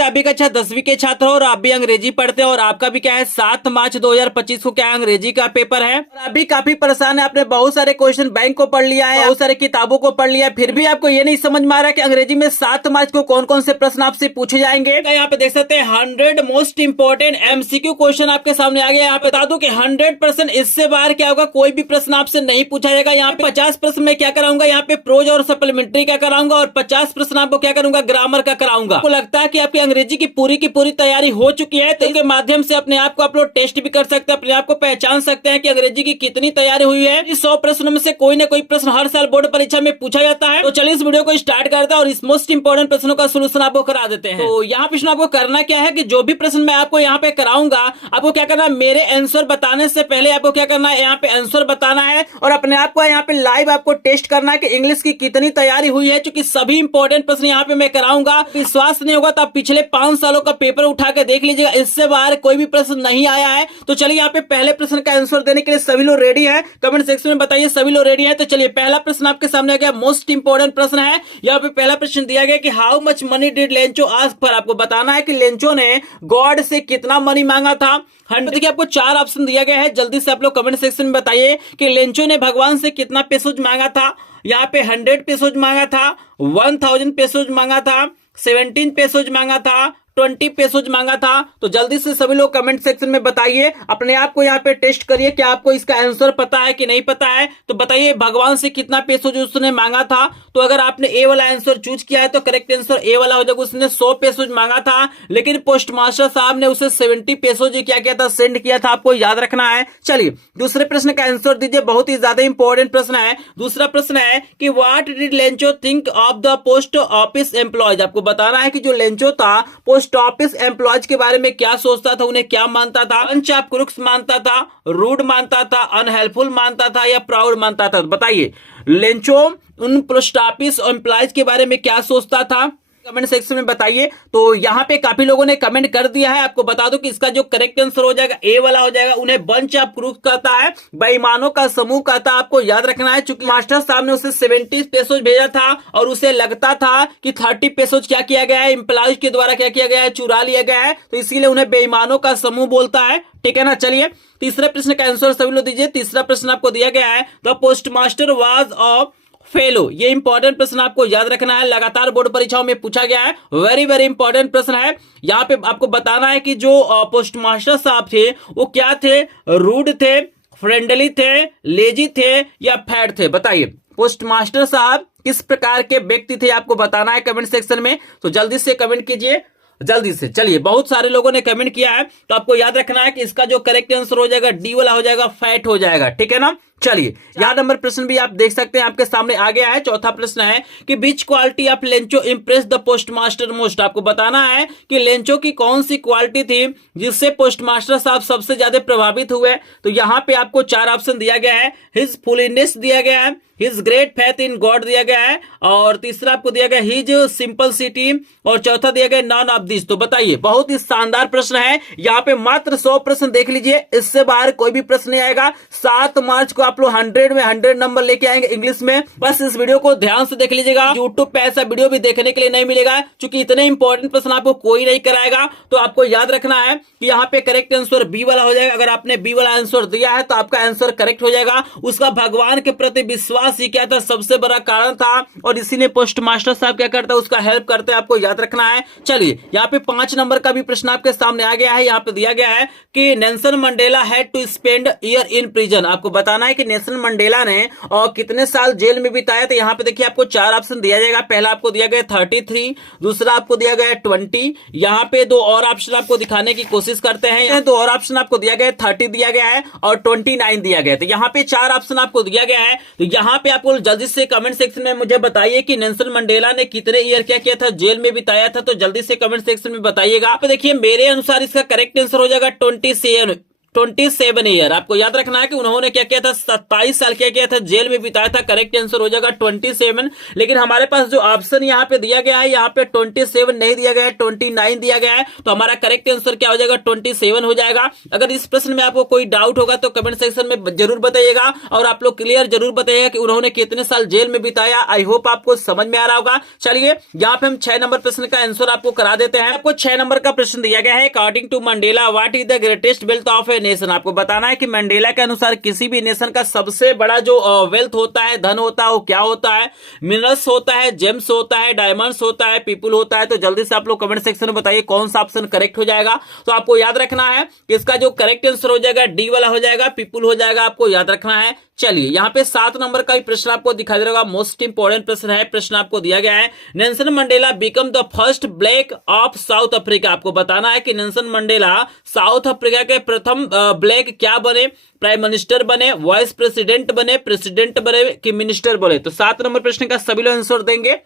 आप भी कक्षा 10वीं के छात्र हो और आप भी अंग्रेजी पढ़ते हो और आपका भी क्या है 7 मार्च 2025 को क्या है अंग्रेजी का पेपर है और आप भी काफी परेशान है। आपने बहुत सारे क्वेश्चन बैंक को पढ़ लिया है, बहुत सारे किताबों को पढ़ लिया है, फिर भी आपको ये नहीं समझ में आ रहा है कि अंग्रेजी में 7 मार्च को कौन कौन से प्रश्न आपसे पूछे जाएंगे। तो यहाँ पे देख सकते हैं 100 मोस्ट इंपोर्टेंट एमसीक्यू क्वेश्चन आपके सामने आ गया। यहाँ पे बता दूं कि 100% इससे बाहर क्या होगा, कोई भी प्रश्न आपसे नहीं पूछा जाएगा। यहाँ पे 50 प्रश्न में क्या कराऊंगा, यहाँ पे प्रोज और सप्लीमेंट्री का कराऊंगा और 50 प्रश्न आपको क्या करूंगा, ग्रामर का कराऊंगा। आपको लगता है कि आपकी अंग्रेजी की पूरी तैयारी हो चुकी है तो इसके माध्यम से अपने आप को आप लोग टेस्ट भी कर सकते हैं, अपने आप को पहचान सकते हैं कि अंग्रेजी की कितनी तैयारी हुई है। इस 100 प्रश्नों में से कोई ना कोई प्रश्न हर साल बोर्ड परीक्षा में पूछा जाता है। तो चलिए इस वीडियो को स्टार्ट करते हैं और इस मोस्ट इंपोर्टेंट प्रश्नों का सोल्यूशन आपको करा देते हैं। तो यहाँ प्रश्न आपको करना क्या है कि जो भी प्रश्न मैं आपको यहाँ पे कराऊंगा, आपको क्या करना है, मेरे आंसर बताने से पहले आपको क्या करना है, यहाँ पे आंसर बताना है और अपने आप को यहाँ पे लाइव आपको टेस्ट करना है कि इंग्लिश की कितनी तैयारी हुई है। क्योंकि सभी इंपॉर्टेंट प्रश्न यहाँ पे मैं कराऊंगा। विश्वास नहीं होगा तो आप पिछले 5 सालों का पेपर उठा के देख लीजिएगा, इससे बाहर कोई भी प्रश्न नहीं आया है। तो चलिए यहाँ पे पहले प्रश्न का आंसर देने के लिए सभी लोग रेडी हैं? कमेंट सेक्शन में बताइए सभी लोग रेडी हैं। तो चलिए पहला प्रश्न आपके सामने आ गया, मोस्ट इंपोर्टेंट प्रश्न है। यहाँ पे पहला प्रश्न दिया गया कि how much money did Lencho ask for. आपको बताना है कि लेंचो ने गॉड से कितना मनी मांगा था। 100। देखिए आपको 4 ऑप्शन दिया गया है, जल्दी से आप लोग कमेंट सेक्शन में बताइए कि लेंचो ने भगवान से कितना पेसोज मांगा था। यहाँ पे 100 पेसोज मांगा था, 1000 पेसोज मांगा था, 17 पेसोज मांगा था, 20 पेसोज मांगा था। तो जल्दी से सभी लोग कमेंट सेक्शन में बताइए, अपने आप को यहाँ पे टेस्ट करिए कि आपको इसका आंसर पता है कि नहीं पता है। तो बताइए भगवान से कितना पेसोज उसने मांगा था। तो अगर आपने ए वाला आंसर चूज किया है तो करेक्ट आंसर ए वाला हो जाएगा। उसने 100 पेसोज मांगा था, लेकिन पोस्ट मास्टर साहब ने उसे 70 पेसोज क्या किया था, सेंड किया था। आपको याद रखना है। चलिए दूसरे प्रश्न का आंसर दीजिए, बहुत ही ज्यादा इंपॉर्टेंट प्रश्न है। दूसरा प्रश्न है कि what did Lencho think of the post office employees. आपको बताना है कि जो लेंचो था पोस्ट ऑफिस एम्प्लॉयज के बारे में क्या सोचता था, उन्हें क्या मानता था। बंच ऑफ क्रूक्स मानता था, रूड मानता था, अनहेल्पफुल मानता था या प्राउड मानता था। बताइए लेंचो उन पोस्ट ऑफिस एम्प्लॉयज के बारे में क्या सोचता था, कमेंट सेक्शन में बताइए। तो यहाँ पे काफी लोगों ने कमेंट कर दिया है। आपको बता दूं कि इसका जो करेक्ट आंसर हो जाएगा ए वाला हो जाएगा। उन्हें बंच ऑफ क्रूक्स कहता है, बेईमानों का समूह कहता है। आपको याद रखना है, चूंकि मास्टर साहब ने उसे 70 पेसोज भेजा था और उसे लगता था कि 30 पेसोज क्या किया गया है, एम्प्लॉयज के द्वारा क्या किया गया है, चुरा लिया गया है। तो इसीलिए उन्हें बेईमानों का समूह बोलता है। ठीक है ना। चलिए तीसरे प्रश्न का आंसर सभी लोग दीजिए। तीसरा प्रश्न आपको दिया गया है, the post master was of fellow. ये इंपॉर्टेंट प्रश्न आपको याद रखना है, लगातार बोर्ड परीक्षाओं में पूछा गया है। वेरी इंपॉर्टेंट प्रश्न है। यहाँ पे आपको बताना है कि जो पोस्ट मास्टर साहब थे वो क्या थे, रूड थे, फ्रेंडली थे, लेजी थे या फैट थे। बताइए पोस्ट मास्टर साहब किस प्रकार के व्यक्ति थे, आपको बताना है कमेंट सेक्शन में। तो जल्दी से कमेंट कीजिए, जल्दी से। चलिए बहुत सारे लोगों ने कमेंट किया है, तो आपको याद रखना है कि इसका जो करेक्ट आंसर हो जाएगा डी वाला हो जाएगा, फैट हो जाएगा। ठीक है ना। चलिए यहाँ नंबर प्रश्न भी आप देख सकते हैं, आपके सामने आ गया है। चौथा प्रश्न है कि विच quality of Lencho Impress the post master most. आपको बताना है कि लेंचो की कौन सी क्वालिटी थी जिससे पोस्ट मास्टर साहब सबसे ज्यादा प्रभावित हुए। तो यहाँ पे आपको 4 ऑप्शन दिया गया है। हिज फुलीनेस दिया गया है, his great faith in God दिया गया है, और तीसरा आपको दिया गया हिज सिंपलिसिटी, और चौथा दिया गया नॉन ऑफ दिस। तो बताइए बहुत ही शानदार प्रश्न है। यहाँ पे मात्र 100 प्रश्न देख लीजिए, इससे बाहर कोई भी प्रश्न नहीं आएगा। 7 मार्च को आप लोग 100 में 100 नंबर लेके आएंगे इंग्लिश में। बस इस वीडियो को ध्यान से देख लीजिएगा। यूट्यूब पे ऐसा वीडियो भी देखने के लिए नहीं मिलेगा, क्योंकि इतने इंपॉर्टेंट प्रश्न आपको कोई नहीं कराएगा। तो आपको याद रखना है कि यहाँ पे करेक्ट आंसर बी वाला हो जाएगा। अगर आपने बी वाला आंसर दिया है तो आपका आंसर करेक्ट हो जाएगा। उसका भगवान के प्रति विश्वास ही क्या था, सबसे बड़ा कारण था, और इसी ने पोस्ट मास्टर साहब क्या करता है, उसका हेल्प करते हैं। आपको याद रखना है। चलिए यहाँ पे 5 नंबर का भी प्रश्न आपके सामने आ गया है। यहाँ पे दिया गया है कि Nelson Mandela had to spend year in prison. आपको बताना है कि नेल्सन मंडेला ने और कितने साल जेल में बिताया। तो यहाँ पे देखिए आपको 4 ऑप्शन दिया जाएगा। पहला आपको दिया गया 33, दूसरा आपको दिया गया 20। यहाँ पे 2 और ऑप्शन आपको दिखाने की कोशिश करते हैं। 2 और ऑप्शन आपको दिया गया, 30 दिया गया है और 29 दिया गया है। तो यहाँ पे 4 ऑप्शन आपको दिया गया है। तो यहाँ पे आपको जल्दी से कमेंट सेक्शन में मुझे बताइए कि नेल्सन मंडेला ने कितने ईयर क्या किया था, जेल में बिताया था। तो जल्दी से कमेंट सेक्शन में बताइएगा। आप देखिए मेरे अनुसार इसका करेक्ट आंसर हो जाएगा 27 27 ईयर। आपको याद रखना है कि उन्होंने क्या किया था, 27 साल क्या किया था, जेल में बिताया था। करेक्ट आंसर हो जाएगा 27। लेकिन हमारे पास जो ऑप्शन यहाँ पे दिया गया है, यहाँ पे 27 नहीं दिया गया है, 29 दिया गया है। तो हमारा करेक्ट आंसर क्या हो जाएगा, 27 हो जाएगा। अगर इस प्रश्न में आपको कोई डाउट होगा तो कमेंट सेक्शन में जरूर बताइएगा, और आप लोग क्लियर जरूर बताइएगा कि उन्होंने कितने साल जेल में बिताया। आई होप आपको समझ में आ रहा होगा। चलिए यहाँ पे हम 6 नंबर प्रश्न का आंसर आपको करा देते हैं। आपको 6 नंबर का प्रश्न दिया गया है, according to Mandela what is the greatest wealth of a nation. आपको बताना है कि मंडेला के अनुसार किसी भी नेशन का सबसे बड़ा जो वेल्थ होता है, धन होता है, वो क्या होता है। मिनरल्स होता है, जेम्स होता है, डायमंड्स होता है, पीपल होता है। तो जल्दी से आप लोग कमेंट सेक्शन में बताइए कौन सा ऑप्शन करेक्ट हो जाएगा। तो आपको याद रखना है कि इसका जो करेक्ट आंसर हो जाएगा डी वाला हो जाएगा, पीपल हो जाएगा। आपको याद रखना है। चलिए यहाँ पे 7 नंबर का भी प्रश्न आपको दिखाई दे रहा होगा, मोस्ट इंपोर्टेंट प्रश्न है। प्रश्न आपको दिया गया है, Nelson Mandela become the first black of south Africa. आपको बताना है कि नेल्सन मंडेला साउथ अफ्रीका के प्रथम ब्लैक क्या बने, प्राइम मिनिस्टर बने, वाइस प्रेसिडेंट बने कि मिनिस्टर बने। तो 7 नंबर प्रश्न का सभी लोग आंसर देंगे।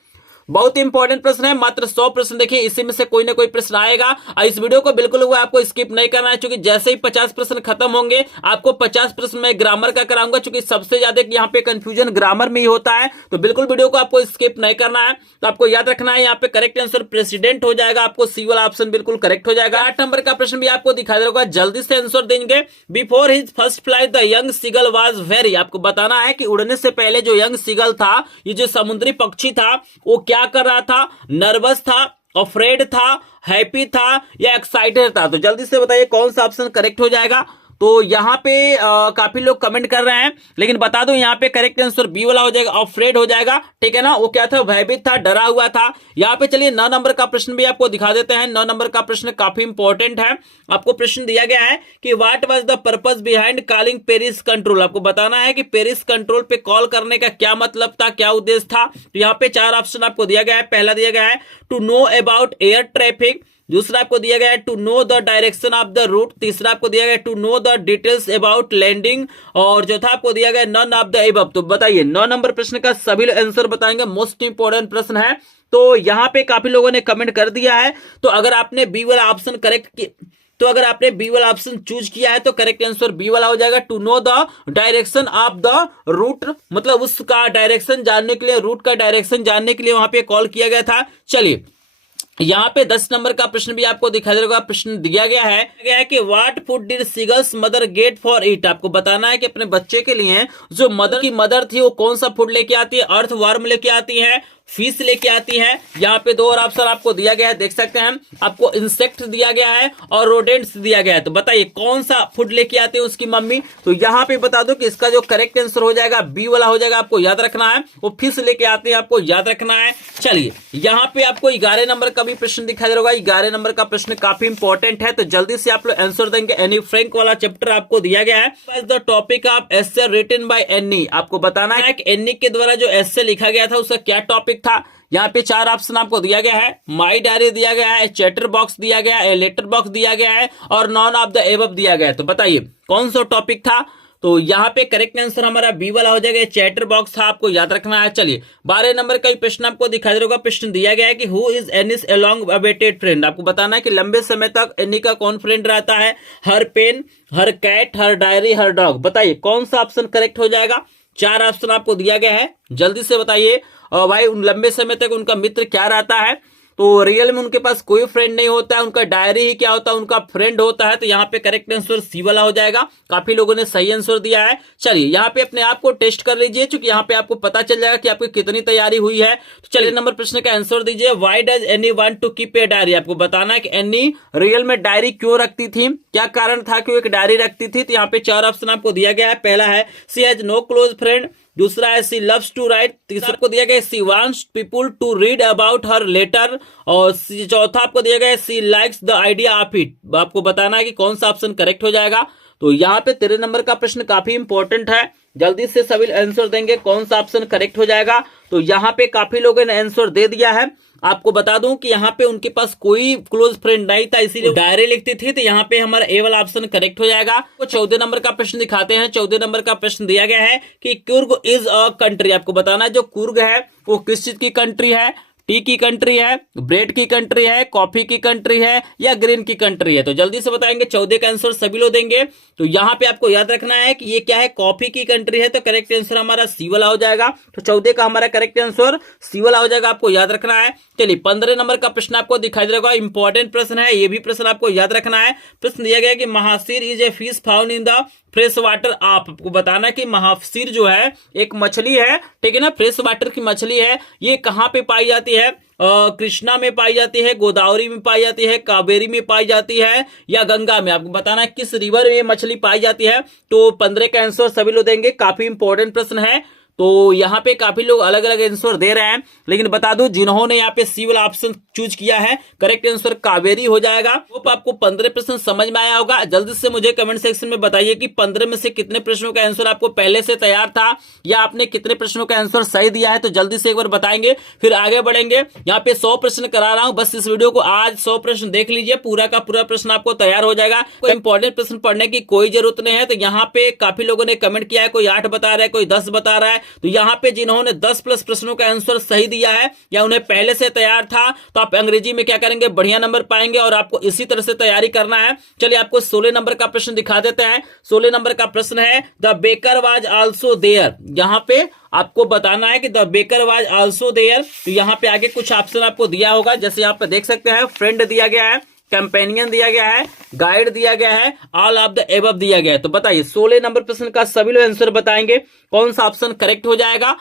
बहुत इंपॉर्टेंट प्रश्न है, मात्र 100 प्रश्न। देखिए इसी में से कोई ना कोई प्रश्न आएगा। और इस वीडियो को बिल्कुल हुआ आपको स्किप नहीं करना है, क्योंकि जैसे ही 50 प्रश्न खत्म होंगे आपको 50 प्रश्न में ग्रामर का कराऊंगा, क्योंकि सबसे ज्यादा यहाँ पे कंफ्यूजन ग्रामर में ही होता है। तो बिल्कुल वीडियो को आपको स्किप नहीं करना है। तो आपको याद रखना है यहाँ पे करेक्ट आंसर प्रेसिडेंट हो जाएगा। आपको सी वाला ऑप्शन बिल्कुल करेक्ट हो जाएगा। 8 नंबर का प्रश्न भी आपको दिखाई दे रहा, जल्दी से आंसर देंगे। Before his first flight the young seagull was very. आपको बताना है कि उड़ने से पहले जो यंग सीगल था, ये जो समुद्री पक्षी था, वो क्या कर रहा था, नर्वस था, अफ्रेड था, हैप्पी था या एक्साइटेड था। तो जल्दी से बताइए कौन सा ऑप्शन करेक्ट हो जाएगा। तो यहाँ पे काफी लोग कमेंट कर रहे हैं, लेकिन बता दो यहाँ पे करेक्ट आंसर बी वाला हो जाएगा, अफ्रेड हो जाएगा। ठीक है ना, वो क्या था, भयभीत था, डरा हुआ था। यहाँ पे चलिए 9 नंबर का प्रश्न भी आपको दिखा देते हैं। 9 नंबर का प्रश्न काफी इंपॉर्टेंट है। आपको प्रश्न दिया गया है कि what was the purpose behind calling Paris control. आपको बताना है कि पेरिस कंट्रोल पे कॉल करने का क्या मतलब था, क्या उद्देश्य था। तो यहाँ पे 4 ऑप्शन आपको दिया गया है। पहला दिया गया है to know about air traffic, दूसरा आपको दिया गया है to know the direction of the route, तीसरा आपको दिया गया है to know the details about landing, और चौथा आपको दिया गया नन ऑफ द एबव। तो बताइए 9 नंबर प्रश्न का सभी लोग आंसर बताएंगे, मोस्ट इंपोर्टेंट प्रश्न है। तो यहाँ पे काफी लोगों ने कमेंट कर दिया है। तो अगर आपने बी वाला ऑप्शन चूज किया है तो करेक्ट आंसर बी वाला हो जाएगा, to know the direction of the route, मतलब उसका डायरेक्शन जानने के लिए, रूट का डायरेक्शन जानने के लिए वहां पे कॉल किया गया था। चलिए यहाँ पे 10 नंबर का प्रश्न भी आपको दिखाई देगा। प्रश्न दिया गया है कि what food did seagulls mother get for it. आपको बताना है कि अपने बच्चे के लिए जो मदर थी वो कौन सा फूड लेके आती है। अर्थ वर्म लेके आती है, फिश लेके आती है। यहाँ पे 2 और ऑप्शन आपको दिया गया है, देख सकते हैं। आपको इंसेक्ट दिया गया है और रोडेंट्स दिया गया है। तो बताइए कौन सा फूड लेके आती है उसकी मम्मी। तो यहाँ पे बता दो कि इसका जो करेक्ट आंसर हो जाएगा बी वाला हो जाएगा। आपको याद रखना है, वो फिश लेके आते हैं, आपको याद रखना है। चलिए यहाँ पे आपको 11 नंबर का भी प्रश्न दिखाई दे रहा होगा। 11 नंबर का प्रश्न काफी इंपॉर्टेंट है, तो जल्दी से आप लोग आंसर देंगे। एनी फ्रैंक वाला चैप्टर आपको दिया गया है। The topic of essay written by Anne. आपको बताना है कि एनी के द्वारा जो एस्से लिखा गया था उसका क्या टॉपिक था। यहाँ पे 4 ऑप्शन आपको दिया गया है। माई डायरी दिया गया है, चैटर बॉक्स दिया गया है, लेटर बॉक्स दिया गया है और नॉन ऑफ द एबव दिया गया है। तो बताइए कौन सा टॉपिक था। तो यहाँ पे करेक्ट आंसर हमारा बी वाला हो जाएगा, चैटर बॉक्स था, आपको याद रखना है। चलिए 12 नंबर का प्रश्न आपको दिखाई दे रहा होगा। प्रश्न दिया गया है कि who is Annis a long awaited friend. आपको बताना है कि लंबे समय तक एनी का कौन फ्रेंड रहता है। हर पेन, हर कैट, हर डायरी, हर डॉग। बताइए कौन सा ऑप्शन करेक्ट हो जाएगा। 4 ऑप्शन आपको दिया गया है, जल्दी से बताइए। और भाई उन लंबे समय तक उनका मित्र क्या रहता है। तो रियल में उनके पास कोई फ्रेंड नहीं होता है, उनका डायरी ही क्या होता है, उनका फ्रेंड होता है। तो यहाँ पे करेक्ट आंसर सी वाला हो जाएगा। काफी लोगों ने सही आंसर दिया है। चलिए यहाँ पे अपने आप को टेस्ट कर लीजिए, क्योंकि यहाँ पे आपको पता चल जाएगा कि आपकी कितनी तैयारी हुई है। तो चलिए नंबर प्रश्न का आंसर दीजिए। Why does Anne want to keep a diary. आपको बताना है कि एनी रियल में डायरी क्यों रखती थी, क्या कारण था कि वो एक डायरी रखती थी। तो यहाँ पे 4 ऑप्शन आपको दिया गया है। पहला है सी हैज नो क्लोज फ्रेंड, दूसरा है सी लव्स टू राइट, तीसरा आपको दिया गया है she wants people to read about her letter, और चौथा आपको दिया गया है she likes the idea of it. आपको बताना है कि कौन सा ऑप्शन करेक्ट हो जाएगा। तो यहाँ पे 13 नंबर का प्रश्न काफी इंपॉर्टेंट है, जल्दी से सभी आंसर देंगे कौन सा ऑप्शन करेक्ट हो जाएगा। तो यहाँ पे काफी लोगों ने आंसर दे दिया है। आपको बता दूं कि यहाँ पे उनके पास कोई क्लोज फ्रेंड नहीं था, इसीलिए डायरी लिखती थी। तो यहाँ पे हमारा ए वाला ऑप्शन करेक्ट हो जाएगा। तो 14 नंबर का प्रश्न दिखाते हैं। 14 नंबर का प्रश्न दिया गया है कि कुर्ग इज अ कंट्री। आपको बताना है जो कुर्ग है वो किस चीज की कंट्री है। टी की कंट्री है, ब्रेड की कंट्री है, कॉफी की कंट्री है या ग्रीन की कंट्री है? तो जल्दी से बताएंगे। 14 का आंसर सभी लोग देंगे। तो यहाँ पे आपको याद रखना है कि ये क्या है, कॉफी की कंट्री है, तो करेक्ट आंसर हमारा सी वाला हो जाएगा। तो 14 का हमारा करेक्ट आंसर सी वाला हो जाएगा, आपको याद रखना है। चलिए 15 नंबर का प्रश्न आपको दिखाई दे रहा होगा, इंपॉर्टेंट प्रश्न है, ये भी प्रश्न आपको याद रखना है। प्रश्न दिया गया कि mahseer is a fish found in the fresh water. आपको बताना कि महासीर जो है एक मछली है, ठीक है ना, फ्रेश वाटर की मछली है। ये कहाँ पे पाई जाती है? कृष्णा में पाई जाती है, गोदावरी में पाई जाती है, कावेरी में पाई जाती है या गंगा में? आपको बताना है किस रिवर में ये मछली पाई जाती है। तो 15 का आंसर सभी लोग देंगे। काफी इंपॉर्टेंट प्रश्न है। तो यहाँ पे काफी लोग अलग अलग आंसर दे रहे हैं, लेकिन बता दूं जिन्होंने यहाँ पे सी वाला ऑप्शन चूज किया है, करेक्ट आंसर कावेरी हो जाएगा। तो आपको 15 प्रश्न समझ में आया होगा। जल्दी से मुझे कमेंट सेक्शन में बताइए कि 15 में से कितने प्रश्नों का आंसर आपको पहले से तैयार था या आपने कितने प्रश्नों का आंसर सही दिया है। तो जल्दी से एक बार बताएंगे, फिर आगे बढ़ेंगे। यहाँ पे 100 प्रश्न करा रहा हूं, बस इस वीडियो को आज 100 प्रश्न देख लीजिए, पूरा का पूरा प्रश्न आपको तैयार हो जाएगा। कोई इंपॉर्टेंट प्रश्न पढ़ने की कोई जरूरत नहीं है। तो यहाँ पे काफी लोगों ने कमेंट किया है, कोई 8 बता रहा है, कोई 10 बता रहा है। तो यहाँ पे जिन्होंने 10 प्लस प्रश्नों का आंसर सही दिया है या उन्हें पहले से तैयार था, तो आप अंग्रेजी में क्या करेंगे, बढ़िया नंबर पाएंगे और आपको इसी तरह से तैयारी करना है। चलिए आपको 16 नंबर का प्रश्न दिखा देते हैं। 16 नंबर का प्रश्न है the baker was also there. यहाँ पे आपको बताना है कि the baker was also there. तो यहाँ पे आगे कुछ ऑप्शन आपको दिया होगा, जैसे यहाँ पे देख सकते हैं, फ्रेंड दिया गया है, कंपेनियन दिया गया है, गाइड दिया गया है, ऑल ऑफ द एबव दिया गया है। तो बताइए 16 नंबर प्रश्न का सभी लोग आंसर बताएंगे, कौन सा ऑप्शन करेक्ट हो जाएगा।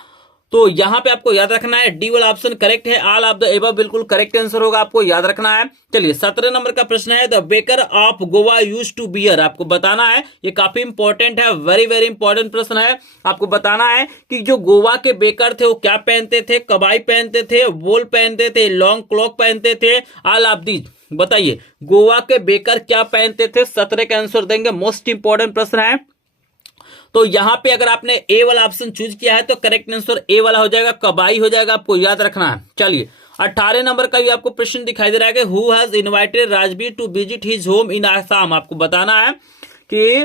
तो यहां पे आपको याद रखना है डी वाला ऑप्शन करेक्ट है, ऑल ऑफ द एबव बिल्कुल करेक्ट आंसर होगा, आपको याद रखना है। चलिए 17 नंबर का प्रश्न है the baker of Goa used to bear. आपको बताना है, ये काफी इंपॉर्टेंट है, वेरी वेरी इंपॉर्टेंट प्रश्न है। आपको बताना है कि जो गोवा के बेकर थे वो क्या पहनते थे, कबाई पहनते थे, वोल पहनते थे, लॉन्ग क्लॉक पहनते थे, ऑल ऑफ दीज। बताइए गोवा के बेकर क्या पहनते थे। 17 का आंसर देंगे, मोस्ट इंपॉर्टेंट प्रश्न है। तो यहां पे अगर आपने ए वाला ऑप्शन चूज किया है तो करेक्ट आंसर ए वाला हो जाएगा, कबाई हो जाएगा, आपको याद रखना है। चलिए 18 नंबर का भी आपको प्रश्न दिखाई दे रहा है कि who has invited Rajveer to visit his home in Assam. आपको बताना है कि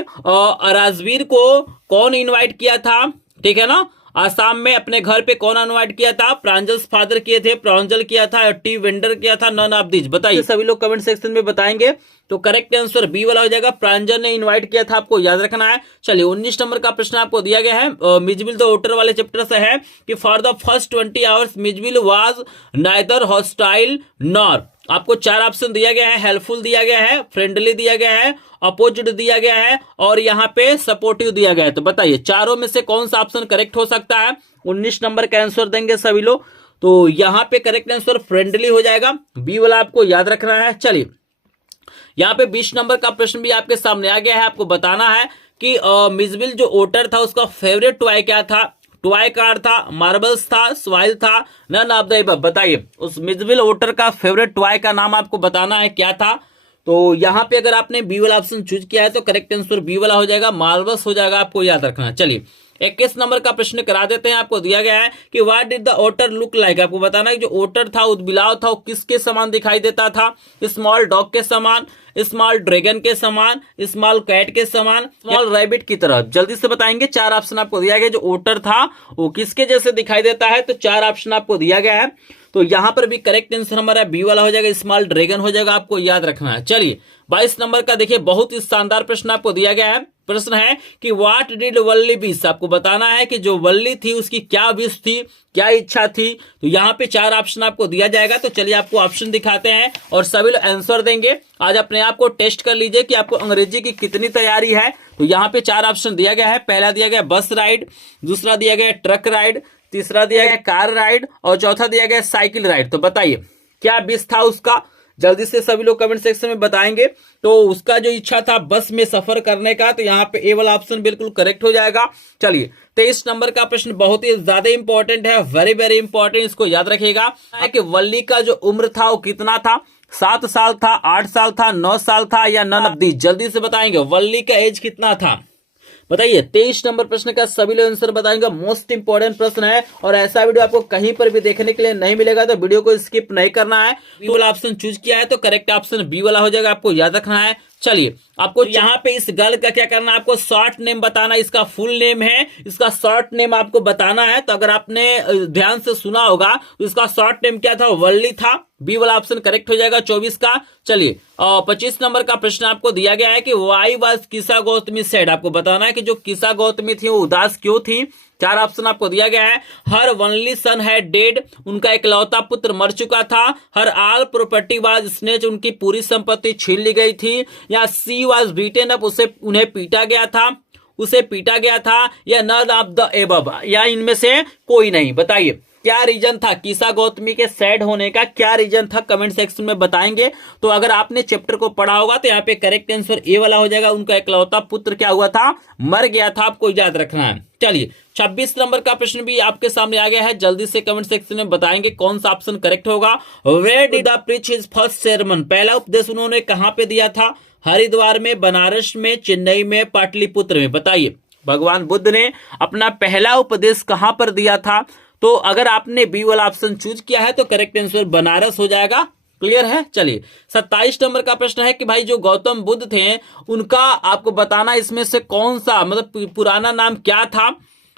राजवीर को कौन इनवाइट किया था, ठीक है ना, आसाम में अपने घर पे कौन इनवाइट किया था? प्रांजल फादर किए थे, प्रांजल किया था, टी वेंडर किया था, नन ऑफ दिस। बताइए सभी लोग कमेंट सेक्शन में बताएंगे। तो करेक्ट आंसर बी वाला हो जाएगा, प्रांजल ने इनवाइट किया था, आपको याद रखना है। चलिए 19 नंबर का प्रश्न आपको दिया गया है, मिजबिल द वोटर वाले चैप्टर से है कि for the first 20 hours Mijbil was neither hostile nor. आपको 4 ऑप्शन दिया गया है, हेल्पफुल दिया गया है, फ्रेंडली दिया गया है, अपोजिट दिया गया है और यहाँ पे सपोर्टिव दिया गया है। तो बताइए चारों में से कौन सा ऑप्शन करेक्ट हो सकता है। 19 नंबर का आंसर देंगे सभी लोग। तो यहाँ पे करेक्ट आंसर फ्रेंडली हो जाएगा, बी वाला आपको याद रखना है। चलिए यहाँ पे 20 नंबर का प्रश्न भी आपके सामने आ गया है। आपको बताना है कि मिजबिल जो ओटर था उसका फेवरेट टॉय क्या था। टॉय कार था, मार्बल्स था, स्वाइल था, नन ऑफ द अबव। बताइए उस मिजबिल ओटर का फेवरेट टॉय का नाम आपको बताना है क्या था। तो यहाँ पे अगर आपने बी वाला ऑप्शन चूज किया है तो करेक्ट आंसर बी वाला हो जाएगा, मार्बल्स हो जाएगा, आपको याद रखना। चलिए 21 नंबर का प्रश्न करा देते हैं। आपको दिया गया है कि what did the otter look like. आपको बताना है कि जो ओटर था, उदबिलाव था, वो किसके समान दिखाई देता था। स्मॉल डॉग के समान, स्मॉल ड्रैगन के समान, स्मॉल कैट के समान, स्मॉल रैबिट की तरह। जल्दी से बताएंगे। 4 ऑप्शन आपको दिया गया, जो ओटर था वो किसके जैसे दिखाई देता है। तो 4 ऑप्शन आपको दिया गया है। तो यहां पर भी करेक्ट आंसर हमारा बी वाला हो जाएगा, स्मॉल ड्रैगन हो जाएगा, आपको याद रखना है। चलिए 22 नंबर का देखिए, बहुत ही शानदार प्रश्न आपको दिया गया है। प्रश्न है कि व्हाट डिड वल्ली विश। आपको बताना है कि जो वल्ली थी उसकी क्या विश थी, क्या इच्छा थी। तो यहाँ पे 4 ऑप्शन आपको दिया जाएगा। तो चलिए आपको ऑप्शन दिखाते हैं और सभी लोग आंसर देंगे। आज अपने आप को टेस्ट कर लीजिए कि आपको अंग्रेजी की कितनी तैयारी है। तो यहाँ पे 4 ऑप्शन दिया गया है। पहला दिया गया बस राइड, दूसरा दिया गया ट्रक राइड, तीसरा दिया गया कार राइड और चौथा दिया गया साइकिल राइड। तो बताइए क्या विश था उसका। जल्दी से सभी लोग कमेंट सेक्शन में बताएंगे। तो उसका जो इच्छा था बस में सफर करने का, तो यहाँ पे ए वाला ऑप्शन बिल्कुल करेक्ट हो जाएगा। चलिए 23 नंबर का प्रश्न बहुत ही ज्यादा इंपॉर्टेंट है, वेरी वेरी इंपॉर्टेंट, इसको याद रखिएगा कि वल्ली का जो उम्र था वो कितना था। 7 साल था, 8 साल था, 9 साल था या नन ऑफ दीज। जल्दी से बताएंगे वल्ली का एज कितना था। बताइए 23 नंबर प्रश्न का सभी लोग आंसर बताएंगे। मोस्ट इंपॉर्टेंट प्रश्न है और ऐसा वीडियो आपको कहीं पर भी देखने के लिए नहीं मिलेगा, तो वीडियो को स्किप नहीं करना है। बी वाला ऑप्शन चूज किया है तो करेक्ट ऑप्शन बी वाला हो जाएगा, आपको याद रखना है। चलिए आपको यहाँ पे इस गर्ल का क्या करना है, आपको शॉर्ट नेम बताना, इसका फुल नेम है, इसका शॉर्ट नेम आपको बताना है। तो अगर आपने ध्यान से सुना होगा तो इसका शॉर्ट नेम क्या था, वल्ली था। बी वाला ऑप्शन करेक्ट हो जाएगा 24 का। चलिए 25 नंबर का प्रश्न आपको दिया गया है कि वाई वाज किसा गौतमी सेड। आपको बताना है कि जो किसा गौतमी थी वो उदास क्यों थी। 4 ऑप्शन आपको दिया गया है। हर ओनली सन है डेड, उनका इकलौता पुत्र मर चुका था। हर ऑल प्रॉपर्टी वाज स्नेच, उनकी पूरी संपत्ति छीन ली गई थी। या सी वाज बीटेन अप, उन्हें पीटा गया था, उसे पीटा गया था। या नन ऑफ द एबव, या इनमें से कोई नहीं। बताइए क्या रीजन था किसा गौतमी के सैड होने का, क्या रीजन था, कमेंट सेक्शन में बताएंगे। तो अगर आपने चैप्टर को पढ़ा होगा तो यहाँ पे करेक्ट आंसर ए वाला हो जाएगा। उनका इकलौता पुत्र क्या हुआ था, मर गया था। आपको याद रखना है। चलिए 26 नंबर का प्रश्न भी आपके सामने आ गया है। जल्दी से कमेंट सेक्शन में बताएंगे कौन सा ऑप्शन करेक्ट होगा। Where did the preach his first sermon, पहला उपदेश उन्होंने कहां पे दिया था। हरिद्वार में, बनारस में, चेन्नई में, पाटलिपुत्र में। बताइए भगवान बुद्ध ने अपना पहला उपदेश कहां पर दिया था। तो अगर आपने बी वाला ऑप्शन चूज किया है तो करेक्ट आंसर बनारस हो जाएगा। क्लियर है। चलिए 27 नंबर का प्रश्न है कि भाई जो गौतम बुद्ध थे उनका आपको बताना इसमें से कौन सा मतलब पुराना नाम क्या था।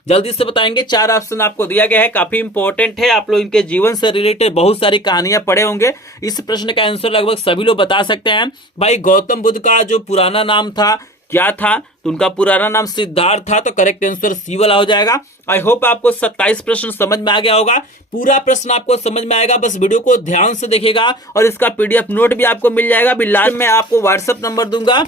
जल्दी से बताएंगे। 4 ऑप्शन आपको दिया गया है, काफी इंपॉर्टेंट है। आप लोग इनके जीवन से रिलेटेड बहुत सारी कहानियां पढ़े होंगे। इस प्रश्न का आंसर लगभग सभी लोग बता सकते हैं। भाई गौतम बुद्ध का जो पुराना नाम था क्या था, तो उनका पुराना नाम सिद्धार्थ था। तो करेक्ट आंसर सी वाला हो जाएगा। आई होप आपको 27 प्रश्न समझ में आ गया होगा। पूरा प्रश्न आपको समझ में आएगा, बस वीडियो को ध्यान से देखिएगा और इसका पीडीएफ नोट भी आपको मिल जाएगा। लास्ट में आपको व्हाट्सएप नंबर दूंगा,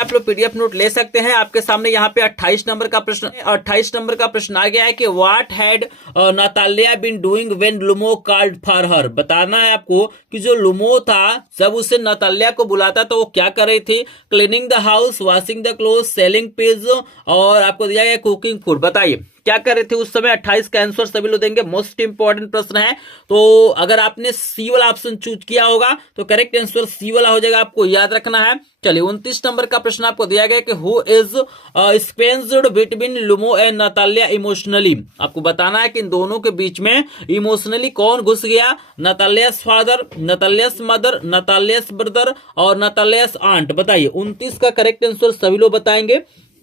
आप लोग पीडीएफ नोट ले सकते हैं। आपके सामने यहाँ पे 28 नंबर का प्रश्न, 28 नंबर का प्रश्न आ गया है कि what had Natalia been doing when Lumo called for her. बताना है आपको कि जो लुमो था जब उसे नातालिया को बुलाता तो वो क्या कर रही थी। Cleaning the house, washing the cloth, selling pigs, और आपको दिया गया कुकिंग फूड। बताइए क्या कर रहे थे उस समय। 28 का आंसर सभी लोग देंगे। मोस्ट इंपॉर्टेंट प्रश्न है। तो अगर आपने सी वाला ऑप्शन चूज किया होगा तो करेक्ट आंसर सी वाला हो जाएगा। आपको याद रखना है। चलिए 29 नंबर का प्रश्न आपको दिया गया कि who is spent between Lumo and Natalia emotionally. आपको बताना है कि इन दोनों के बीच में इमोशनली कौन घुस गया। नातालियास फादर, नातालियास मदर, नातालियास ब्रदर और नातालियास आंट। बताइए 29 का करेक्ट आंसर सभी लोग बताएंगे।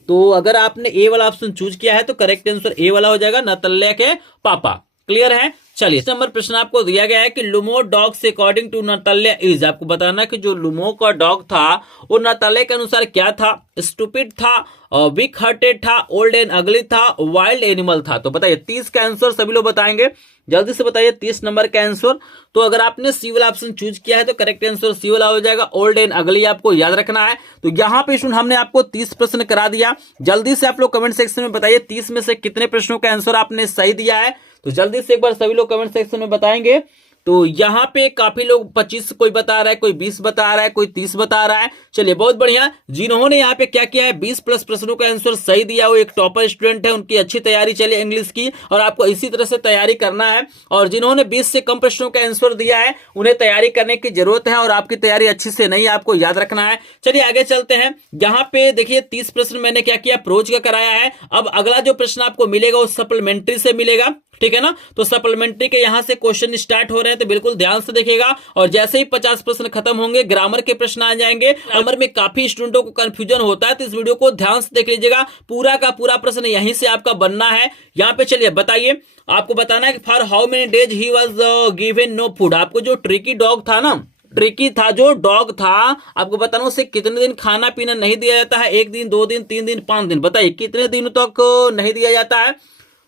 तो अगर आपने ए वाला ऑप्शन चूज किया है तो करेक्ट आंसर ए वाला हो जाएगा, नातालिया के पापा। क्लियर है। चलिए इस नंबर प्रश्न आपको दिया गया है कि लुमो डॉग से अकॉर्डिंग टू नातालिया इज। आपको बताना कि जो लुमो का डॉग था वो नातालिया के अनुसार क्या था। स्टूपिड था, वीक हार्टेड था, ओल्ड एंड अगली था, वाइल्ड एनिमल था। तो बताइए 30 का आंसर सभी लोग बताएंगे। जल्दी से बताइए 30 नंबर का आंसर। तो अगर आपने सी वाला ऑप्शन चूज किया है तो करेक्ट आंसर सी वाला हो जाएगा, ओल्ड एंड अगली। आपको याद रखना है। तो यहाँ पे हमने आपको 30 प्रश्न करा दिया। जल्दी से आप लोग कमेंट सेक्शन में बताइए 30 में से कितने प्रश्नों का आंसर आपने सही दिया है। तो जल्दी से एक बार सभी लोग कमेंट सेक्शन में बताएंगे। तो यहाँ पे काफी लोग 25 कोई बता रहा है, कोई 20 बता रहा है, कोई 30 बता रहा है। चलिए बहुत बढ़िया। जिन्होंने यहाँ पे क्या किया है 20 प्लस प्रश्नों का आंसर सही दिया वो एक टॉपर स्टूडेंट है। उनकी अच्छी तैयारी चली इंग्लिश की और आपको इसी तरह से तैयारी करना है। और जिन्होंने 20 से कम प्रश्नों का आंसर दिया है उन्हें तैयारी करने की जरूरत है और आपकी तैयारी अच्छी से नहीं, आपको याद रखना है। चलिए आगे चलते हैं। यहाँ पे देखिए 30 प्रश्न मैंने क्या किया, प्रोज का कराया है। अब अगला जो प्रश्न आपको मिलेगा वो सप्लीमेंट्री से मिलेगा, ठीक है ना। तो सप्लीमेंट्री के यहां से क्वेश्चन स्टार्ट हो रहे हैं तो बिल्कुल ध्यान से देखिएगा। और जैसे ही 50 प्रश्न खत्म होंगे ग्रामर के प्रश्न आ जाएंगे। ग्रामर में काफी स्टूडेंटों को कंफ्यूजन होता है तो इस वीडियो को ध्यान से देख लीजिएगा। पूरा का पूरा प्रश्न यहीं से आपका बनना है। यहाँ पे चलिए बताइए, आपको बताना है कि for how many days he was given no food. आपको जो ट्रिकी डॉग था ना, ट्रिकी था जो डॉग था, आपको बताना उसे कितने दिन खाना पीना नहीं दिया जाता है। 1 दिन, 2 दिन, 3 दिन, 5 दिन। बताइए कितने दिनों तक नहीं दिया जाता है।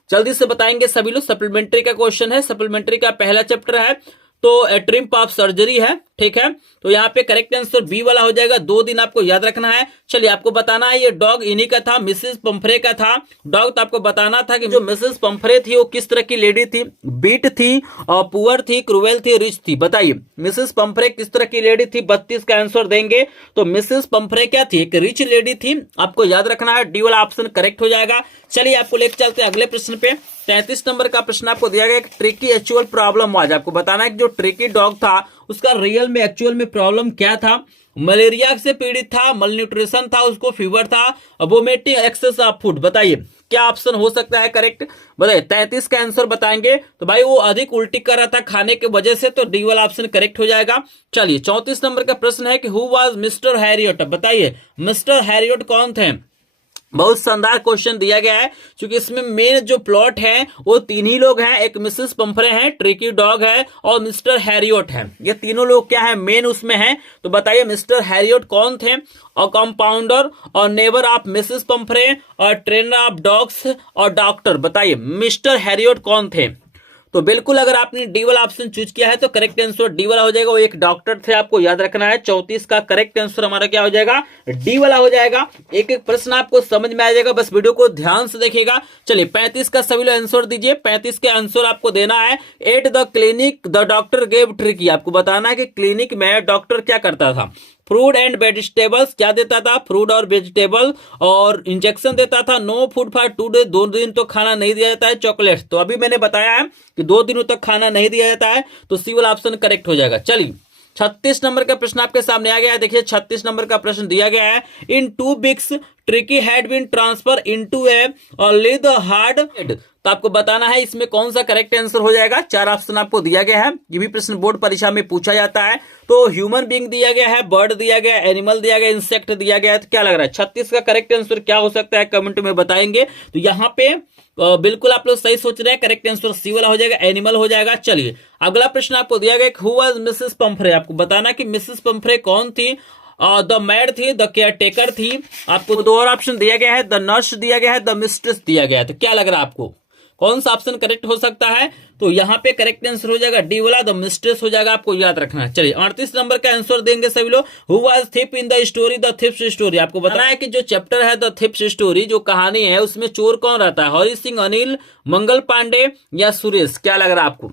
जल्दी से बताएंगे सभी लोग। सप्लीमेंट्री का क्वेश्चन है, सप्लीमेंट्री का पहला चैप्टर है। तो ट्रिम्प ऑफ सर्जरी है, ठीक है। तो यहाँ पे करेक्ट आंसर बी वाला हो जाएगा। 2 दिन आपको याद रखना है। चलिए आपको बताना है ये डॉग इन्हीं का था, मिसेस पंफरे का था डॉग। तो आपको बताना था कि जो मिसेस पंफरे थी वो किस तरह की लेडी थी। बीट थी, पुअर थी, क्रूएल थी, रिच थी। बताइए मिसेस पंफरे किस तरह की लेडी थी। 32 का आंसर देंगे। तो मिसेस पंफरे क्या थी, एक रिच लेडी थी। आपको याद रखना है, डी वाला ऑप्शन करेक्ट हो जाएगा। चलिए आपको लेकर चलते हैं अगले प्रश्न पे। 33 नंबर का प्रश्न आपको दिया गया ट्रिकी एक्चुअल प्रॉब्लम आज। आपको बताना है कि जो ट्रिकी डॉग था उसका रियल में एक्चुअल में प्रॉब्लम क्या था। मलेरिया से पीड़ित था, मलन्यूट्रिशन था, उसको फीवर था, वोमिटिंग, एक्सेस ऑफ फूड। बताइए क्या ऑप्शन हो सकता है करेक्ट? बताइए 33 का आंसर बताएंगे तो भाई वो अधिक उल्टी कर रहा था खाने की वजह से, तो डी वाला ऑप्शन करेक्ट हो जाएगा। चलिए 34 नंबर का प्रश्न है कि हु वाज मिस्टर हैरियट। बताइए मिस्टर हैरियट कौन थे? बहुत शानदार क्वेश्चन दिया गया है, क्योंकि इसमें मेन जो प्लॉट है वो तीन ही लोग हैं, एक मिसेस पंफरे हैं, ट्रिकी डॉग है और मिस्टर हैरियट है। ये तीनों लोग क्या है मेन उसमें हैं। तो बताइए मिस्टर हैरियट कौन थे? और कंपाउंडर और नेबर ऑफ मिसेस पंफरे और ट्रेनर ऑफ डॉग्स और डॉक्टर। बताइए मिस्टर हैरियट कौन थे? तो बिल्कुल अगर आपने डी वाला ऑप्शन चूज किया है तो करेक्ट आंसर डी वाला हो जाएगा। वो एक डॉक्टर थे, आपको याद रखना है। 34 का करेक्ट आंसर हमारा क्या हो जाएगा? डी वाला हो जाएगा। एक एक प्रश्न आपको समझ में आ जाएगा, बस वीडियो को ध्यान से देखिएगा। चलिए 35 का सभी लोग आंसर दीजिए। 35 के आंसर आपको देना है। At the clinic the doctor gave tricky. आपको बताना है कि क्लिनिक में डॉक्टर क्या करता था। फ्रूट एंड वेजिटेबल्स क्या देता था? फ्रूट और वेजिटेबल। और इंजेक्शन देता था। नो फूड फॉर 2 डेज, 2 दिन तो खाना नहीं दिया जाता है। चॉकलेट्स, तो अभी मैंने बताया है कि 2 दिनों तक खाना नहीं दिया जाता है, तो सी वाला ऑप्शन करेक्ट हो जाएगा। चलिए 36 नंबर का प्रश्न आपके सामने आ गया है। देखिए 36 नंबर का प्रश्न दिया गया है। In 2 weeks tricky had been transfer into a lid hard head. तो आपको बताना है इसमें कौन सा करेक्ट आंसर हो जाएगा। 4 ऑप्शन आपको दिया गया है। ये भी प्रश्न बोर्ड परीक्षा में पूछा जाता है। तो ह्यूमन बीइंग दिया गया है, बर्ड दिया गया है, एनिमल दिया गया, इंसेक्ट दिया गया है। तो क्या लग रहा है 36 का करेक्ट आंसर क्या हो सकता है? कमेंट में बताएंगे। तो यहाँ पे बिल्कुल आप लोग सही सोच रहे हैं। करेक्ट आंसर सी वाला हो जाएगा, एनिमल हो जाएगा। चलिए अगला प्रश्न आपको दिया गया, हु वाज मिसेस पंफरे। आपको बताना कि मिसेस पंफरे कौन थी? द मैड थी, द केयर टेकर थी। आपको 2 और ऑप्शन दिया गया है, द नर्स दिया गया है, द मिस्ट्रेस दिया गया है। तो क्या लग रहा है आपको कौन सा ऑप्शन करेक्ट हो सकता है? तो यहाँ पे करेक्ट आंसर हो जाएगा डी वाला, द मिस्ट्रेस हो जाएगा। आपको याद रखना है। चलिए 38 नंबर का आंसर देंगे सभी लोग। Who was thief in the story the thief's story. आपको बताना है कि जो चैप्टर है द थिप्स स्टोरी, जो कहानी है उसमें चोर कौन रहता है? हरि सिंह, अनिल, मंगल पांडे या सुरेश? क्या लग रहा है आपको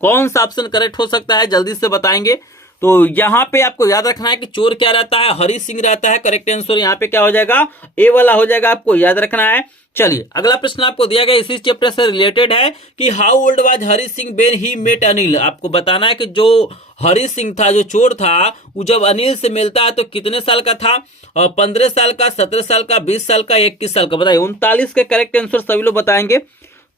कौन सा ऑप्शन करेक्ट हो सकता है? जल्दी से बताएंगे। तो यहां पे आपको याद रखना है कि चोर क्या रहता है? हरि सिंह रहता है। करेक्ट आंसर यहां पे क्या हो जाएगा? ए वाला हो जाएगा। आपको याद रखना है। चलिए अगला प्रश्न आपको दिया गया इसी चैप्टर से रिलेटेड है कि how old was Hari Singh when he met Anil. आपको बताना है कि जो हरि सिंह था, जो चोर था, वो जब अनिल से मिलता है तो कितने साल का था? 15 साल का, 17 साल का, 20 साल का, 21 साल का। बताइए 39 के करेक्ट आंसर सभी लोग बताएंगे।